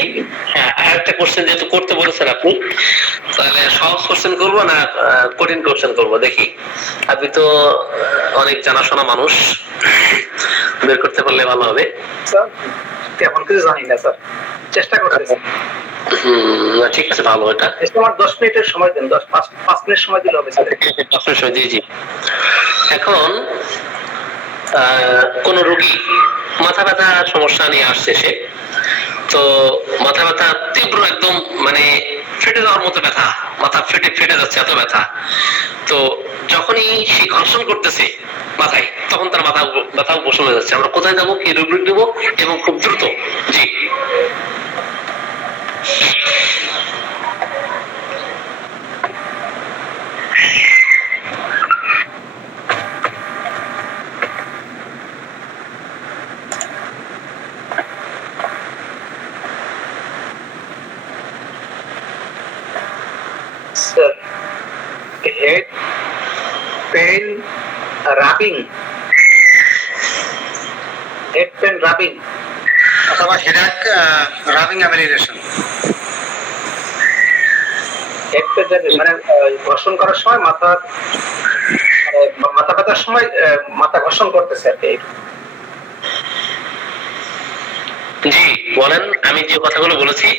আরেকটা কোশ্চেন যেহেতু করতে বলেছেন আপনি, তাহলে সহজ কোশ্চেন করবো না কঠিন কোশ্চেন করবো দেখি। আপনি তো অনেক জানাশোনা মানুষ, বের করতে পারলে ভালো হবে। স্যার তেমন কিছু জানি না স্যার, চেষ্টা করতেছি। ঠিক আছে, ভালো। এটা আমার 10 মিনিটের সময় দিন, 5 মিনিট সময় দিলে হবে স্যার। জি জি। এখন কোন রোগী মাথা ব্যথা সমস্যা নিয়ে আসছে, সে তো মাথা ব্যথা তীব্র, একদম মানে ফেটে যাওয়ার মতো ব্যথা, মাথা ফেটে যাচ্ছে, এত ব্যথা। তো যখনই সে ঘর্ষণ করতেছে মাথায়, তখন তার ব্যথাও বসে হয়ে যাচ্ছে। আমরা কোথায় যাবো, কি রোগ দেবো, এবং খুব দ্রুত? জি sir head pain rubbing, head pain rubbing অথবা headache rubbing amelioration. Head pain rubbing মানে ঘর্ষণ করার সময় মাথা, মাথা ব্যথার সময় মাথা ঘর্ষণ করতেছে আর কি। জি বলেন, আমি যে কথাগুলো বলেছি।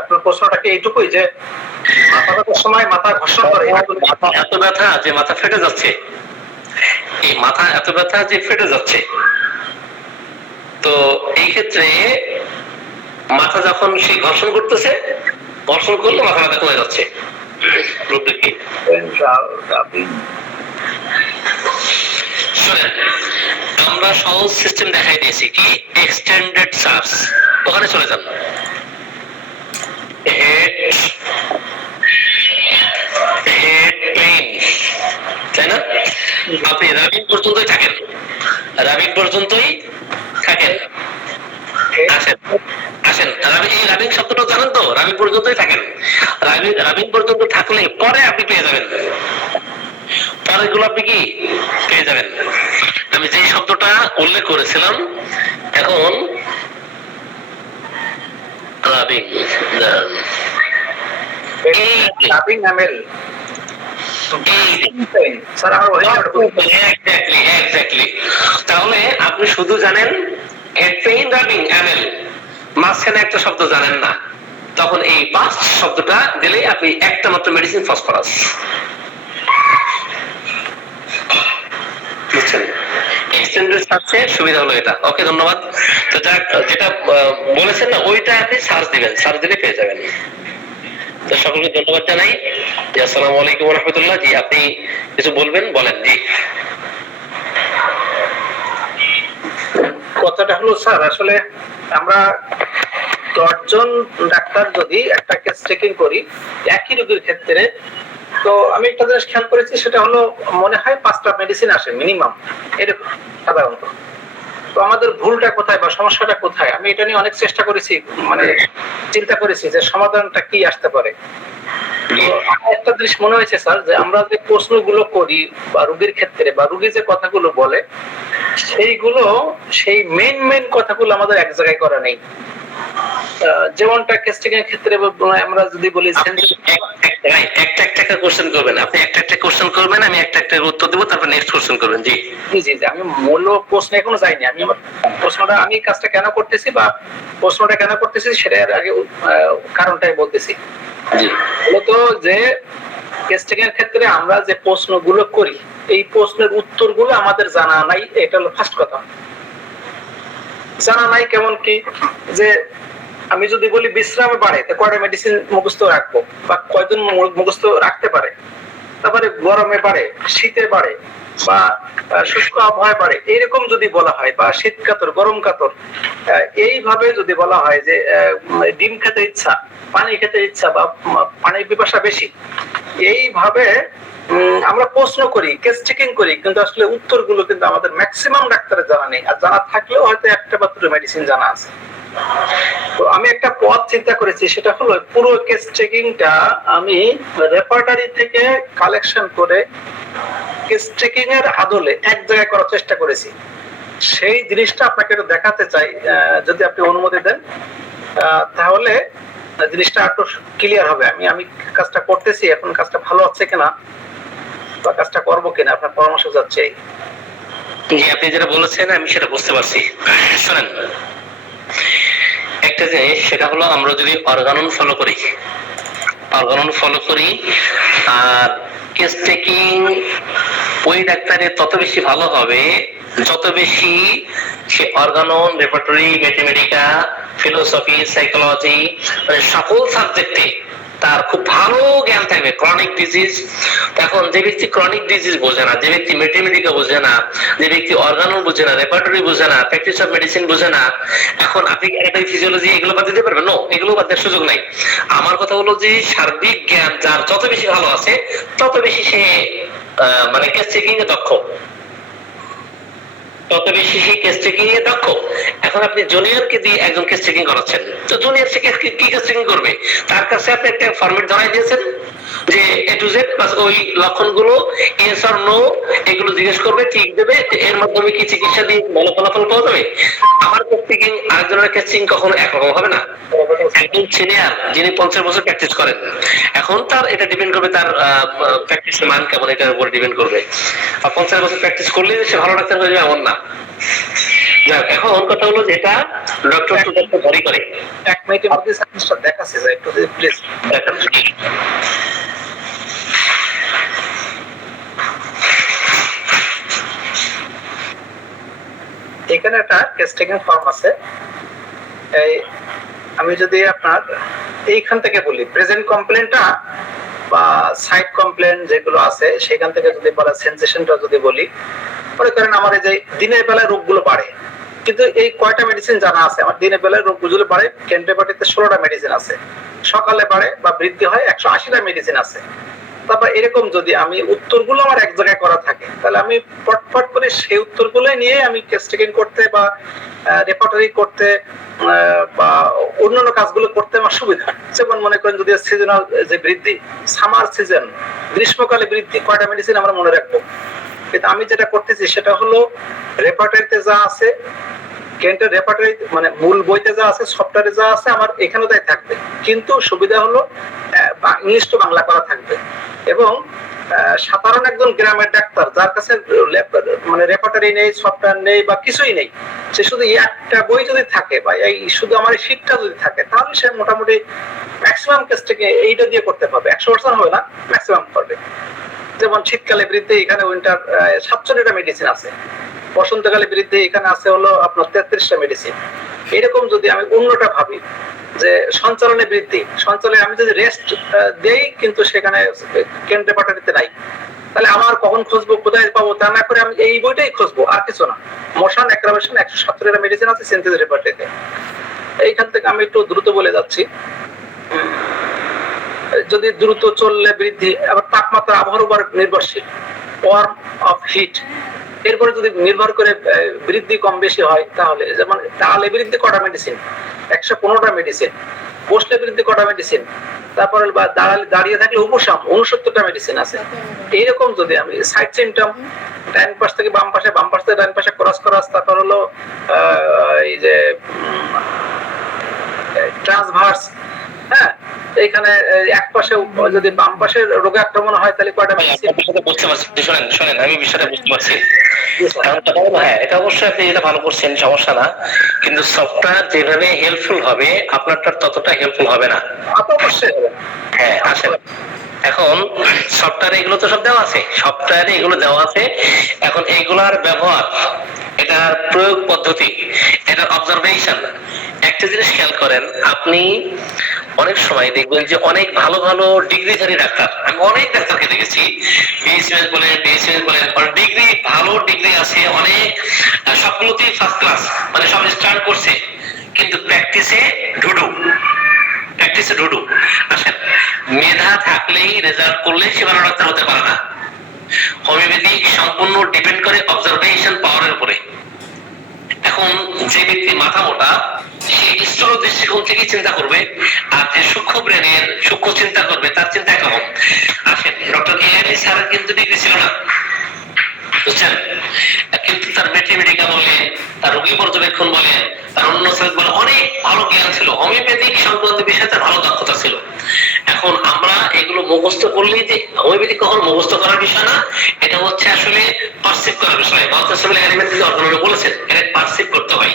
আপনার প্রশ্নটা কি এইটুকুই যে মাথা ব্যথার সময় মাথা ঘর্ষণ করে? মাথা এত ব্যথা যে মাথা ফেটে যাচ্ছে, এই মাথা এত ব্যথা যে ফেটে যাচ্ছে, তো এই ক্ষেত্রে মাথা যখন সে ঘর্ষণ করতেছে, ঘর্ষণ করলে মাথা ব্যথা কমে যাচ্ছে। রূপটা কি? শোনেন, আমরা সহজ সিস্টেম দেখাই দিয়েছি, কি এক্সটেন্ডেড সার্চ। ওখানে চলে যান। হেড পেইন, তাই না? আপনি রাবিং পর্যন্তই থাকেন, রাবিং পর্যন্তই থাকেন। আসেন আসেন, এই রাবিং শব্দটা জানেন তো? রাবিং পর্যন্তই থাকেন। রাবিং পর্যন্ত থাকলে পরে আপনি পেয়ে যাবেন, পরেরগুলো আপনি কি পেয়ে যাবেন। আমি যে শব্দটা উল্লেখ করেছিলাম, এখন রাবিং, রাবিং এমএল স্যার আমার এক্স্যাক্টলি। তাহলে আপনি শুধু জানেন হেড পেইন, রাবিং, এমএল, মাঝখানে একটা শব্দ জানেন না, তখন এই পাস্ট শব্দটা দিলেই আপনি একটা মাত্র মেডিসিন, ফসফরাস। বুঝছেন? এক্সটেন্ডেড সার্চে সুবিধা হলো এটা। ওকে, ধন্যবাদ। তো যাক, যেটা বলেছেন না, ওইটা আপনি সার্চ দিবেন, সার্চ দিলে পেয়ে যাবেন। তো সকলকে ধন্যবাদ জানাই। জি, আসসালামু আলাইকুম ওয়া রাহমাতুল্লাহ। জি, আপনি কিছু বলবেন, বলেন। জি, কথাটা হলো স্যার, আসলে আমরা 10 জন ডাক্তার যদি একটা কেস চেকিং করি একই রোগীর ক্ষেত্রে, তো আমি একটা জিনিস খেয়াল করেছি, সেটা হলো মনে হয় 5টা মেডিসিন আসে মিনিমাম, এরকম সাধারণত। তো আমাদের ভুলটা কোথায় বা সমস্যাটা কোথায়? আমি এটা নিয়ে অনেক চেষ্টা করেছি, মানে চিন্তা করেছি যে সমাধানটা কি আসতে পারে। তো আমার একটা জিনিস মনে হয়েছে স্যার, যে আমরা যে প্রশ্নগুলো করি বা রোগীর ক্ষেত্রে বা রোগী যে কথাগুলো বলে, সেইগুলো সেই মেইন কথাগুলো আমাদের এক জায়গায় করা নেই। যেমনটা কেস্টিং এর ক্ষেত্রে আমরা যদি বলি একটা কোশ্চেন করবেন, আপনি একটা কোশ্চেন করবেন, আমি একটা উত্তর দেবো, তারপর নেক্সট কোশ্চেন করবেন। জি জি, আমি মূল প্রশ্নে এখনো যাইনি। আমি আমার প্রশ্নটা, আমি কাজটা কেন করতেছি বা প্রশ্নটা কেন করতেছি সেটার আগে কারণটাই বলতেছি। মূলত যে কেস্টিং এর ক্ষেত্রে আমরা যে প্রশ্নগুলো করি, এই প্রশ্নের উত্তরগুলো আমাদের জানা নাই, এটা হলো ফার্স্ট কথা। জানা নাই কেমন কি, যে আমি যদি বলি বিশ্রামে বাড়ে, তো কয়টা মেডিসিন মুখস্থ রাখবো বা কয়জন মুখস্থ রাখতে পারে, তারপরে গরমে বাড়ে, শীতে বাড়ে, বা শুষ্ক আবহাওয়ায় বাড়ে, এইরকম যদি বলা হয়, বা শীত কাতর, গরম কাতর, এইভাবে যদি বলা হয় যে ডিম খেতে ইচ্ছা, পানি খেতে ইচ্ছা, বা পানির পিপাসা বেশি, এইভাবে আমরা প্রশ্ন করি, কেস চেকিং করি, কিন্তু আসলে উত্তরগুলো কিন্তু আমাদের ম্যাক্সিমাম ডাক্তারের জানা নেই, আর জানা থাকলেও হয়তো একটা বা দুটো মেডিসিন জানা আছে। তো আমি একটা পথ চিন্তা করেছি, সেটা হলো পুরো কেস চেকিংটা আমি রেপার্টারি থেকে কালেকশন করে কেস চেকিং এর আদলে এক জায়গায় করার চেষ্টা করেছি। সেই জিনিসটা আপনাকে একটু দেখাতে চাই, যদি আপনি অনুমতি দেন তাহলে জিনিসটা একটু ক্লিয়ার হবে। আমি কাজটা করতেছি, এখন কাজটা ভালো হচ্ছে কিনা বা কাজটা করবো কিনা আপনার পরামর্শ যাচ্ছে। জি, আপনি যেটা বলেছেন আমি সেটা বুঝতে পারছি। শোনেন, একটা জিনিস সেটা হলো আমরা যদি অর্গানন ফলো করি আর কেস টেকিং ওই ডাক্তারের তত বেশি ভালো হবে যত বেশি সে অর্গানন, রেপার্টরি, ম্যাথমেটিকা, ফিলোসফি, সাইকোলজি মানে সকল সাবজেক্টে তার খুব ভালো জ্ঞান থাকবে। ক্রনিক ডিজিজ, এখন যে ব্যক্তি ক্রনিক ডিজিজ বোঝে না, যে ব্যক্তি ম্যাথমেটিকা বোঝে না, যে ব্যক্তি অর্গানন বোঝে না, রেপার্টরি বোঝে না, প্র্যাকটিস অফ মেডিসিন বোঝে না, এখন আপনি অ্যানাটমি, ফিজিওলজি এগুলো বাদ দিতে পারবেন? নো, এগুলো বাদ দেওয়ার সুযোগ নাই। আমার কথা হলো যে সার্বিক জ্ঞান যার যত বেশি ভালো আছে তত বেশি সে মানে কেস চেকিং এ দক্ষ, তত বেশি সেই কেস চেকিং এ দক্ষ। এখন আপনি জুনিয়রকে দিয়ে একজন কেস চেকিং করাচ্ছেন, তো জুনিয়র সে কি কেস চেকিং করবে? তার কাছে আপনি একটা ফরম্যাট ধরাই দিয়েছেন যে এ টু জেড বাস ওই লক্ষণগুলো ইয়েস অর নো এগুলো জিজ্ঞেস করবে, ঠিক দেবে, এর মাধ্যমে কি চিকিৎসা দিয়ে ভালো ফলাফল পাওয়া যাবে। আমার কেস চেকিং আরেকজনের কেস চেকিং কখনো একরকম হবে না। একজন সিনিয়র যিনি 50 বছর প্র্যাকটিস করেন, এখন তার এটা ডিপেন্ড করবে তার প্র্যাকটিসের মান কেমন, এটার উপর ডিপেন্ড করবে। আর 50 বছর প্র্যাকটিস করলে সে ভালো ডাক্তার হয়ে যাবে এমন না। এখন কথা হলো যেটা ডক্টর টু ডক্টর ভরি করে। এক মিনিটের মধ্যে সার্ভিসটা দেখাচ্ছে যায়, একটু প্লিজ দেখেন এখানে একটা কেস টেকিং ফর্ম আছে। এই আমি যদি আপনার এইখান থেকে বলি প্রেজেন্ট কমপ্লেনটা বা সাইড কমপ্লেন যেগুলো আছে সেখান থেকে যদি বলা সেন্সেশনটা যদি বলি, মনে করেন আমার এই যে দিনের বেলায় রোগগুলো বাড়ে, কিন্তু এই কয়টা মেডিসিন জানা আছে আমার দিনের বেলায় রোগগুলো বাড়ে, কেন্দ্রপাটিতে 16টা মেডিসিন আছে, সকালে বাড়ে বা বৃদ্ধি হয় 180টা মেডিসিন আছে। তারপর এরকম যদি আমি উত্তরগুলো আমার এক জায়গায় করা থাকে তাহলে আমি পটপট করে সেই উত্তরগুলো নিয়ে আমি কেস টেকিং করতে বা রেপার্টরি করতে বা অন্যান্য কাজগুলো করতে আমার সুবিধা। যেমন মনে করেন যদি সিজনাল যে বৃদ্ধি, সামার সিজন, গ্রীষ্মকালে বৃদ্ধি, কয়টা মেডিসিন আমরা মনে রাখবো। কিন্তু আমি যেটা করতেছি সেটা হলো রেপার্টরিতে যা আছে, কেন্টের রেপার্টরি মানে মূল বইতে যা আছে, সফটওয়্যারে যা আছে আমার এখানেও তাই থাকবে, কিন্তু সুবিধা হলো ইংলিশ টু বাংলা করা থাকবে। এবং সাধারণ একজন গ্রামের ডাক্তার যার কাছে মানে রেপার্টরি নেই, সফটওয়্যার নেই বা কিছুই নেই, সে শুধু একটা বই যদি থাকে বা এই শুধু আমার এই শীটটা যদি থাকে তাহলে সে মোটামুটি ম্যাক্সিমাম কেসটাকে এইটা দিয়ে করতে পারবে। 100% হবে না, ম্যাক্সিমাম করবে। যেমন শীতকালে বৃদ্ধি এখানে উইন্টার 47টা মেডিসিন আছে, বসন্তকালে বৃদ্ধি এখানে আছে হলো আপনার 33টা মেডিসিন। এরকম যদি আমি অন্যটা ভাবি যে সঞ্চালনে বৃদ্ধি, সঞ্চালনে আমি যদি রেস্ট দেই কিন্তু সেখানে কেন্দ্র পাঠাতে নাই, তাহলে আমার কখন খুঁজবো, কোথায় পাবো, তা না করে আমি এই বইটাই খুঁজবো আর কিছু না। মোশন অ্যাগ্রাভেশন 170টা মেডিসিন আছে সিনথেসিস রেপার্টরিতে। এইখান থেকে আমি একটু দ্রুত বলে যাচ্ছি। যদি দ্রুত চললে বৃদ্ধি, আবার তাপমাত্রা আবহাওয়ার উপর নির্ভরশীল, ওয়ার্ম অফ হিট, এরপরে যদি নির্ভর করে বৃদ্ধি কম বেশি হয় তাহলে যেমন তাহলে বৃদ্ধি কটা মেডিসিন, 115টা মেডিসিন, বসলে বৃদ্ধি কটা মেডিসিন, তারপরে দাঁড়িয়ে থাকলে উপশম 69টা মেডিসিন আছে। এইরকম যদি আমি সাইড সিমটম ডান পাশ থেকে বাম পাশে, বাম পাশ থেকে ডান পাশে ক্রস, তারপর হলো এই যে ট্রান্সভার্স, হ্যাঁ এখানে এক পাশে যদি বাম পাশে রোগে আক্রমণ হয় তাহলে কয়টা মেডিসিন। বুঝতে পারছি, শোনেন আমি বিষয়টা বুঝতে পারছি। হ্যাঁ, এটা অবশ্যই আপনি যেটা ভালো করছেন, সমস্যা না, কিন্তু সফটওয়্যার যেভাবে হেল্পফুল হবে আপনারটা ততটা হেল্পফুল হবে না। অবশ্যই হবে। হ্যাঁ আসলে এখন সফটওয়্যারে এগুলো তো সব দেওয়া আছে, সফটওয়্যারে এগুলো দেওয়া আছে। এখন এইগুলার ব্যবহার, এটার প্রয়োগ পদ্ধতি, এটার অবজারভেশন, একটা জিনিস খেয়াল করেন, আপনি অনেক সময় দেখবেন যে অনেক ভালো ভালো ডিগ্রিধারী ডাক্তার, আমি অনেক ডাক্তারকে দেখেছি, বিএসএমএস বলেন ডিগ্রি, ভালো ডিগ্রি আছে অনেক, সবগুলোতেই ফার্স্ট ক্লাস, মানে সব স্টার্ট করছে, কিন্তু প্র্যাকটিসে ঢুডু। আসেন, মেধা থাকলেই রেজাল্ট করলে সে ভালো ডাক্তার হতে পারে না। হোমিওপ্যাথি সম্পূর্ণ ডিপেন্ড করে অবজারভেশন পাওয়ারের উপরে। এখন যে ব্যক্তি মাথা মোটা সে স্থূল দৃষ্টিকোণ থেকে চিন্তা করবে, আর যে সূক্ষ্ম ব্রেনের সূক্ষ্ম চিন্তা করবে তার চিন্তা কেমন। আসেন, ডক্টর এআরডি স্যারের কিন্তু ডিগ্রি ছিল না, বুঝছেন, কিন্তু তার ম্যাথমেটিকা বলেন, রোগী পর্যবেক্ষণ বলেন, তার অন্য সাইড বলে অনেক ভালো জ্ঞান ছিল, হোমিওপ্যাথিক সংক্রান্ত বিষয়ে তার ভালো দক্ষতা ছিল। এখন আমরা এগুলো মুখস্থ করলেই যে হোমিওপ্যাথিক কখনো মুখস্থ করার বিষয় না, এটা হচ্ছে আসলে পারসিভ করার বিষয়। মাউথ এলিমেন্ট থেকে অর্গানলে বলেছেন এটা পারসিভ করতে হয়।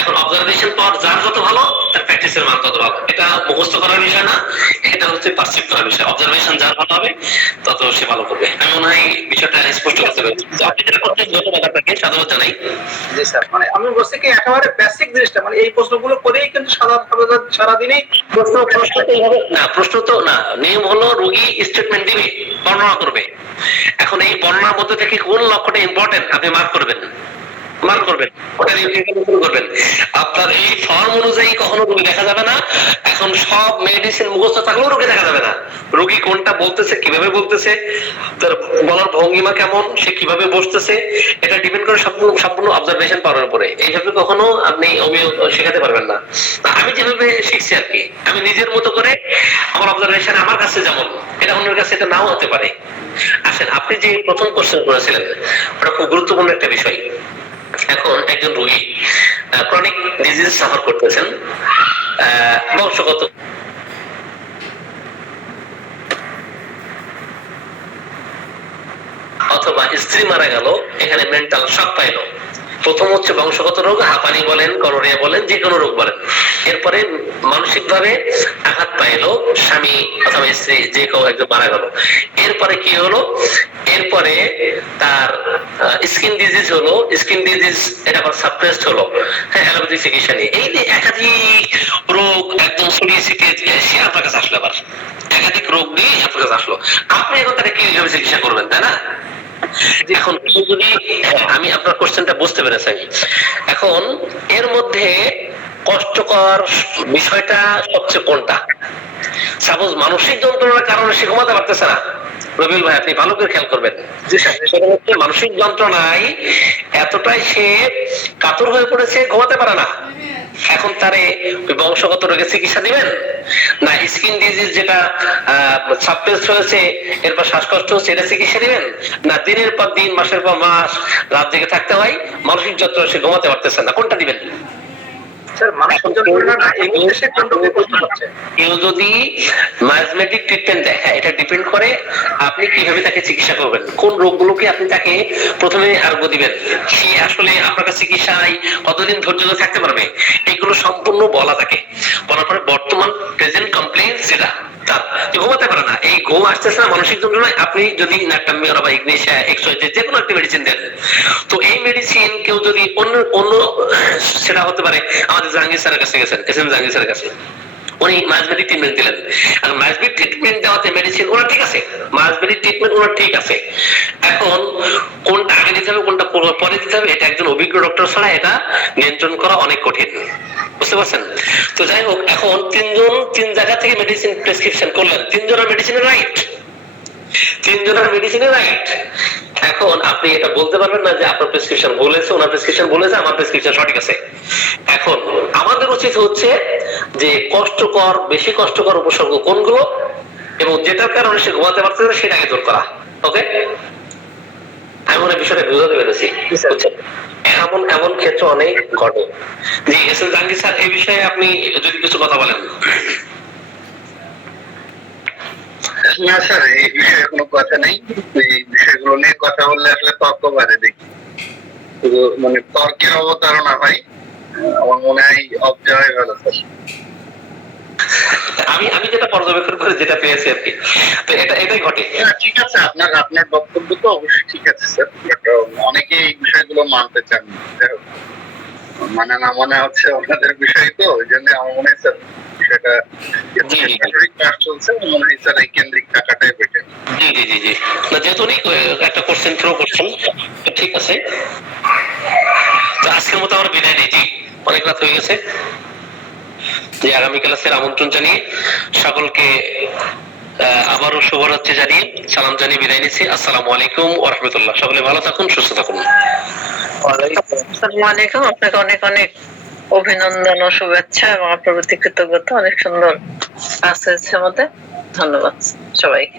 এখন অবজারভেশন পাওয়ার যার যত ভালো তার প্র্যাকটিসের মান তত ভালো। এটা মুখস্থ করার বিষয় না, এটা হচ্ছে পারসিভ করার বিষয়। অবজারভেশন যার ভালো হবে তত সে ভালো করবে। আমি মনে হয় বিষয়টা স্পষ্ট করতে পেরেছি। আপনি যেটা করতে ধন্যবাদ আপনাকে, সাধুবাদ জানাই। জি স্যার, মানে আমি বলছি কি একেবারে বেসিক জিনিসটা, মানে এই প্রশ্নগুলো করেই কিন্তু সারাদিনই প্রশ্ন তো এইভাবে না, প্রশ্ন তো না, নিয়ম হলো রোগী স্টেটমেন্ট দিবে, বর্ণনা করবে। এখন এই বর্ণনার মধ্যে থেকে কোন লক্ষ্যটা ইম্পর্টেন্ট আপনি মার্ক করবেন, ওটা শুরু করবেন। আপনার এই ফর্ম অনুযায়ী কখনো রোগী দেখা যাবে না। এখন সব মেডিসিন মুখস্থ থাকলেও রোগী দেখা যাবে না। রোগী কোনটা বলতেছে, কিভাবে বলতেছে, তার বলার ভঙ্গিমা কেমন, সে কিভাবে বসতেছে, এটা ডিপেন্ড করে সম্পূর্ণ অবজারভেশন পাওয়ার উপরে। এইভাবে কখনো আপনি হোমিও শেখাতে পারবেন না। আমি যেভাবে শিখছি আর কি, আমি নিজের মতো করে আমার অবজারভেশন আমার কাছে যেমন, এটা অন্যের কাছে এটা নাও হতে পারে। আসেন, আপনি যে প্রথম কোশ্চেন করেছিলেন ওটা খুব গুরুত্বপূর্ণ একটা বিষয়। এখন একজন রোগী ক্রনিক ডিজিজ সাফার করতেছেন, বংশগত অথবা স্ত্রী মারা গেল, এখানে মেন্টাল শক পাইলো। প্রথম হচ্ছে বংশগত রোগ, হাঁপানি বলেন, গনোরিয়া বলেন, যে কোনো রোগ বলেন। এরপরে মানসিক ভাবে আঘাত পাইলো, স্বামী অথবা স্ত্রী যে কেউ একজন মারা গেল। এরপরে কি হলো, এরপরে তার স্কিন ডিজিজ হলো, স্কিন ডিজিজ এটা আবার সাপ্রেসড হলো, হ্যাঁ, অ্যালোপ্যাথি চিকিৎসা নিয়ে। এই যে একাধিক রোগ একদম ছড়িয়ে ছিটিয়ে সে আপনার কাছে আসলো, আবার একাধিক রোগ নিয়ে আপনার কাছে আসলো, আপনি এখন তাকে কিভাবে চিকিৎসা করবেন, তাই না? এখন যদি আমি আপনার কোশ্চেনটা বুঝতে পেরেছি, এখন এর মধ্যে কষ্টকর বিষয়টা সবচেয়ে কোনটা? সাপোজ মানসিক যন্ত্রণার কারণে সে ঘুমাতে পারতেছে না, রবিউল ভাই আপনি ভালো করে খেয়াল করবেন। সেটা হচ্ছে মানসিক যন্ত্রণায় এতটাই সে কাতর হয়ে পড়েছে, ঘুমাতে পারে না। এখন তারে বংশগত রোগের চিকিৎসা দিবেন, না স্কিন ডিজিজ যেটা সাপ্রেসড হয়েছে, এরপর শ্বাসকষ্ট হচ্ছে, এটা চিকিৎসা দিবেন, না দিনের পর দিন, মাসের পর মাস রাত জেগে থাকতে হয়, মানসিক যন্ত্রণা সে ঘুমাতে পারতেছে না, কোনটা দিবেন? কেউ যদি মাইজমেটিক ট্রিটমেন্ট দেয়, এটা ডিপেন্ড করে আপনি কিভাবে তাকে চিকিৎসা করবেন, কোন রোগগুলোকে আপনি তাকে প্রথমে আরোগ্য দিবেন, সে আসলে আপনার কাছে চিকিৎসায় কতদিন ধৈর্য ধরে থাকতে পারবে, এগুলো সম্পূর্ণ বলা থাকে। বলার পরে বর্তমান প্রেজেন্ট কমপ্লেইন যেটা তার ঘুমাতে পারে না, এই ঘুম আসতেছে না মানসিক যন্ত্রণায়, আপনি যদি নাট্টামিয়া বা ইগনেশিয়া এক্সওয়াইজেড যে কোনো একটা মেডিসিন দেন, তো এই মেডিসিন কেউ যদি অন্য সেটা হতে পারে, আমাদের জাহাঙ্গীর স্যারের কাছে গেছেন, এসএম জাহাঙ্গীর স্যারের কাছে, উনি মাইজমেটিক ট্রিটমেন্ট দিলেন। আর মাইজমেটিক ট্রিটমেন্ট দেওয়াতে মেডিসিন ওরা ঠিক আছে, মাইজমেটিক ট্রিটমেন্ট ওরা ঠিক আছে। এখন কোনটা আগে দিতে হবে, কোনটা পরে দিতে হবে, এটা একজন অভিজ্ঞ ডক্টর ছাড়া এটা নিয়ন্ত্রণ করা অনেক কঠিন, বুঝতে পারছেন? তো যাই হোক, এখন তিনজন তিন জায়গা থেকে মেডিসিন প্রেসক্রিপশন করলেন, তিনজনের মেডিসিনের রাইট, তিনজনের মেডিসিনের রাইট। এখন আপনি এটা বলতে পারবেন না যে আপনার প্রেসক্রিপশন ভুল হয়েছে, ওনার প্রেসক্রিপশন ভুল হয়েছে, আমার প্রেসক্রিপশন সঠিক আছে। এখন আমাদের উচিত হচ্ছে যে কষ্টকর, বেশি কষ্টকর উপসর্গ কোনগুলো এবং যেটার কারণে সে ঘুমাতে পারছে না সেটাকে দূর করা। ওকে, আমি মনে বিষয়টা বুঝাতে পেরেছি। এমন ক্ষেত্র অনেক ঘটে। G S M Jahangir sir, এই বিষয়ে আপনি যদি কিছু কথা বলেন। না স্যার, এই বিষয়ে কোনো কথা নেই, এই বিষয়গুলো নিয়ে কথা বললে আসলে তর্ক বাড়ে দেখি, শুধু মানে তর্কের অবতারণা হয়, আমার মনে হয় অবজয় ভালো স্যার। আমি যেটা পর্যবেক্ষণ করে যেটা পেয়েছি আর কি, তো এটাই ঘটে। ঠিক আছে, আপনার বক্তব্য তো অবশ্যই ঠিক আছে স্যার, অনেকে এই বিষয়গুলো মানতে চান, মানে না মনে হচ্ছে ওনাদের বিষয়, তো ওই জন্য আমার মনে হয় স্যার বিষয়টা কাজ চলছে, মনে হয় স্যার এই কেন্দ্রিক টাকাটাই বেটার। জি জি জি জি, না যেহেতু উনি একটা কোশ্চেন থ্রো করছেন, ঠিক আছে। তো আজকের মতো আমার বিদায় নেই, জি অনেক রাত হয়ে গেছে। যে আগামী ক্লাসের আমন্ত্রণ জানিয়ে সকলকে আবারও শুভরাত্রি জানিয়ে সালাম জানিয়ে বিদায় নিচ্ছি। আসসালামু আলাইকুম ওয়া রাহমাতুল্লাহ। সকলে ভালো থাকুন, সুস্থ থাকুন। আসসালামু আলাইকুম, আপনাকে অনেক অনেক অভিনন্দন ও শুভেচ্ছা এবং আপনার প্রতি কৃতজ্ঞতা। অনেক সুন্দর আছে মধ্যে, ধন্যবাদ সবাইকে।